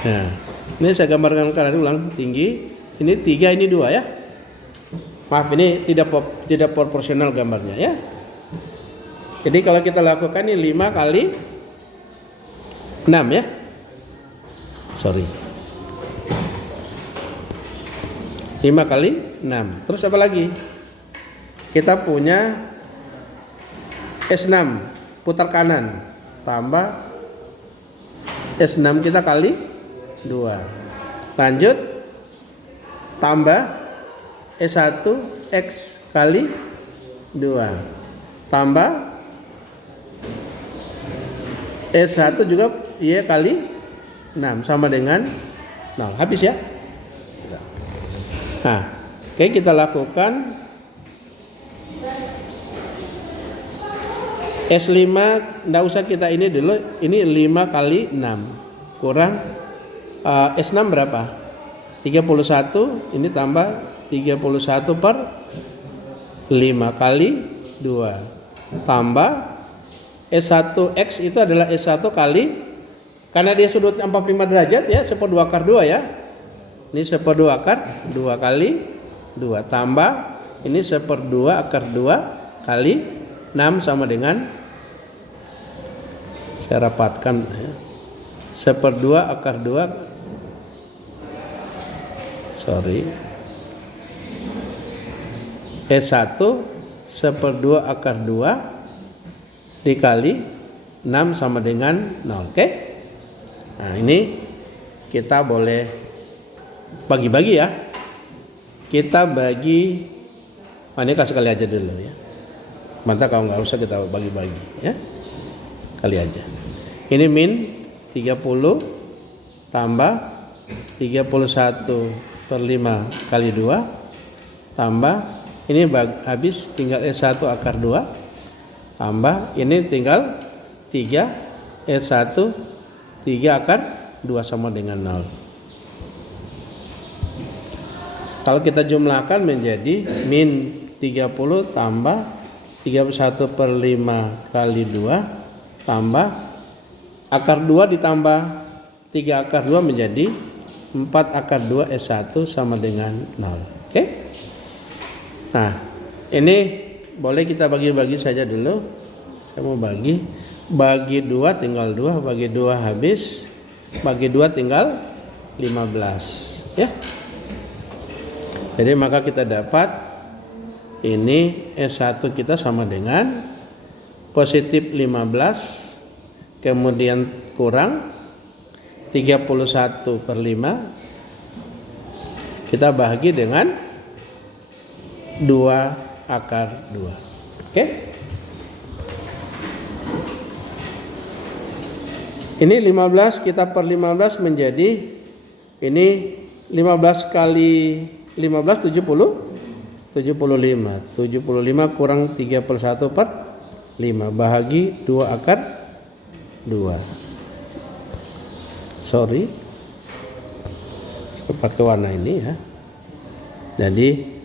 Nah, ini saya gambarkan kalian ulang tinggi. Ini 3, ini 2 ya. Maaf, ini tidak proporsional gambarnya ya. Jadi kalau kita lakukan ini 5 kali 6 ya. Sorry. 5 kali 6. Terus apa lagi? Kita punya S6 putar kanan tambah S6 kita kali 2. Lanjut tambah S1 X kali 2 tambah S1 juga Y kali 6 sama dengan 0. Habis ya. Nah, oke, kita lakukan S5, enggak usah kita ini dulu. Ini 5 kali 6 kurang S6 berapa? 31. Ini tambah 31 per 5 kali 2 tambah S1X itu adalah S1 kali, karena dia sudutnya 45 derajat ya, 1/2 akar 2 ya. Ini 1/2 akar 2 kali 2 tambah ini 1/2 akar 2 kali 6 sama dengan, saya rapatkan ya, 1/2 akar 2 S1 1/2 akar 2 dikali 6 sama dengan 0. Oke. Nah, ini kita boleh bagi-bagi ya. Kita bagi, ini kasih kali aja dulu ya. Mantap, kalau nggak usah kita bagi-bagi ya. Kali aja. Ini min 30 tambah 31/5 kali 2 tambah ini habis tinggal S1 akar 2 tambah ini tinggal 3 S1 3 akar 2 sama dengan 0. Kalau kita jumlahkan menjadi min 30 tambah 31/5 kali 2 tambah akar 2 ditambah 3 akar 2 menjadi 4 akar 2 S1 sama dengan 0. Oke? Nah, ini boleh kita bagi-bagi saja dulu. Saya mau bagi 2 tinggal 2, bagi 2 habis, bagi 2 tinggal 15 ya. Jadi maka kita dapat ini S1 kita sama dengan positif 15 kemudian kurang 31/5 kita bahagi dengan 2 akar 2. Oke? Ini 15 kita per 15 menjadi ini 15 kali 15 75 kurang 31 per 5 bahagi 2 akar 2. Sorry, pakai warna ini ya. Jadi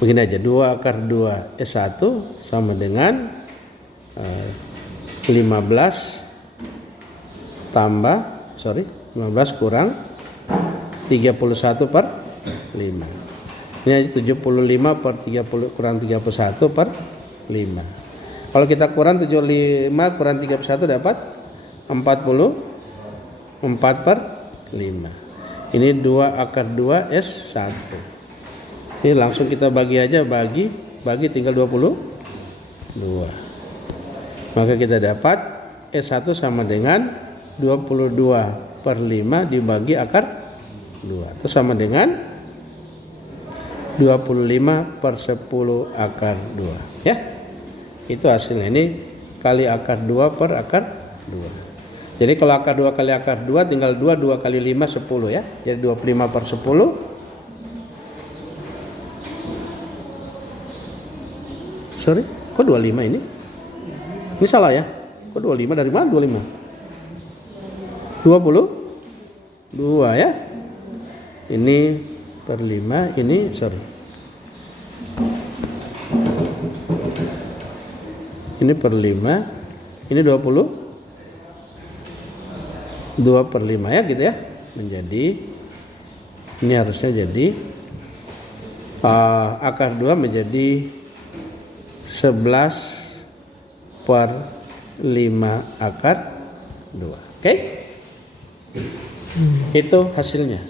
begini aja, 2 akar 2 S1 sama dengan 15 kurang 31 per 5. Ini 75 per 30 kurang 31 per 5. Kalau kita kurang 75 kurang 31 dapat 44 per 5. Ini 2 akar 2 S1. Ini langsung kita bagi aja, bagi tinggal 22. Maka kita dapat S1 sama dengan 22 per 5 dibagi akar 2. Itu sama dengan 25 per 10 akar 2. Ya, itu hasilnya. Ini kali akar 2 per akar 2. Jadi kalau akar 2 kali akar 2 tinggal 2 kali 5 10 ya. Jadi 25 per 10. Sorry, kok 25 ini? Ini salah ya? Kok 25 dari mana 25? 22 ya? Ini per 5, ini sorry. Ini per 5, ini 22 per 5 ya gitu ya. Menjadi, ini harusnya jadi akar 2 menjadi 11 per 5 akar 2. Oke? Itu hasilnya.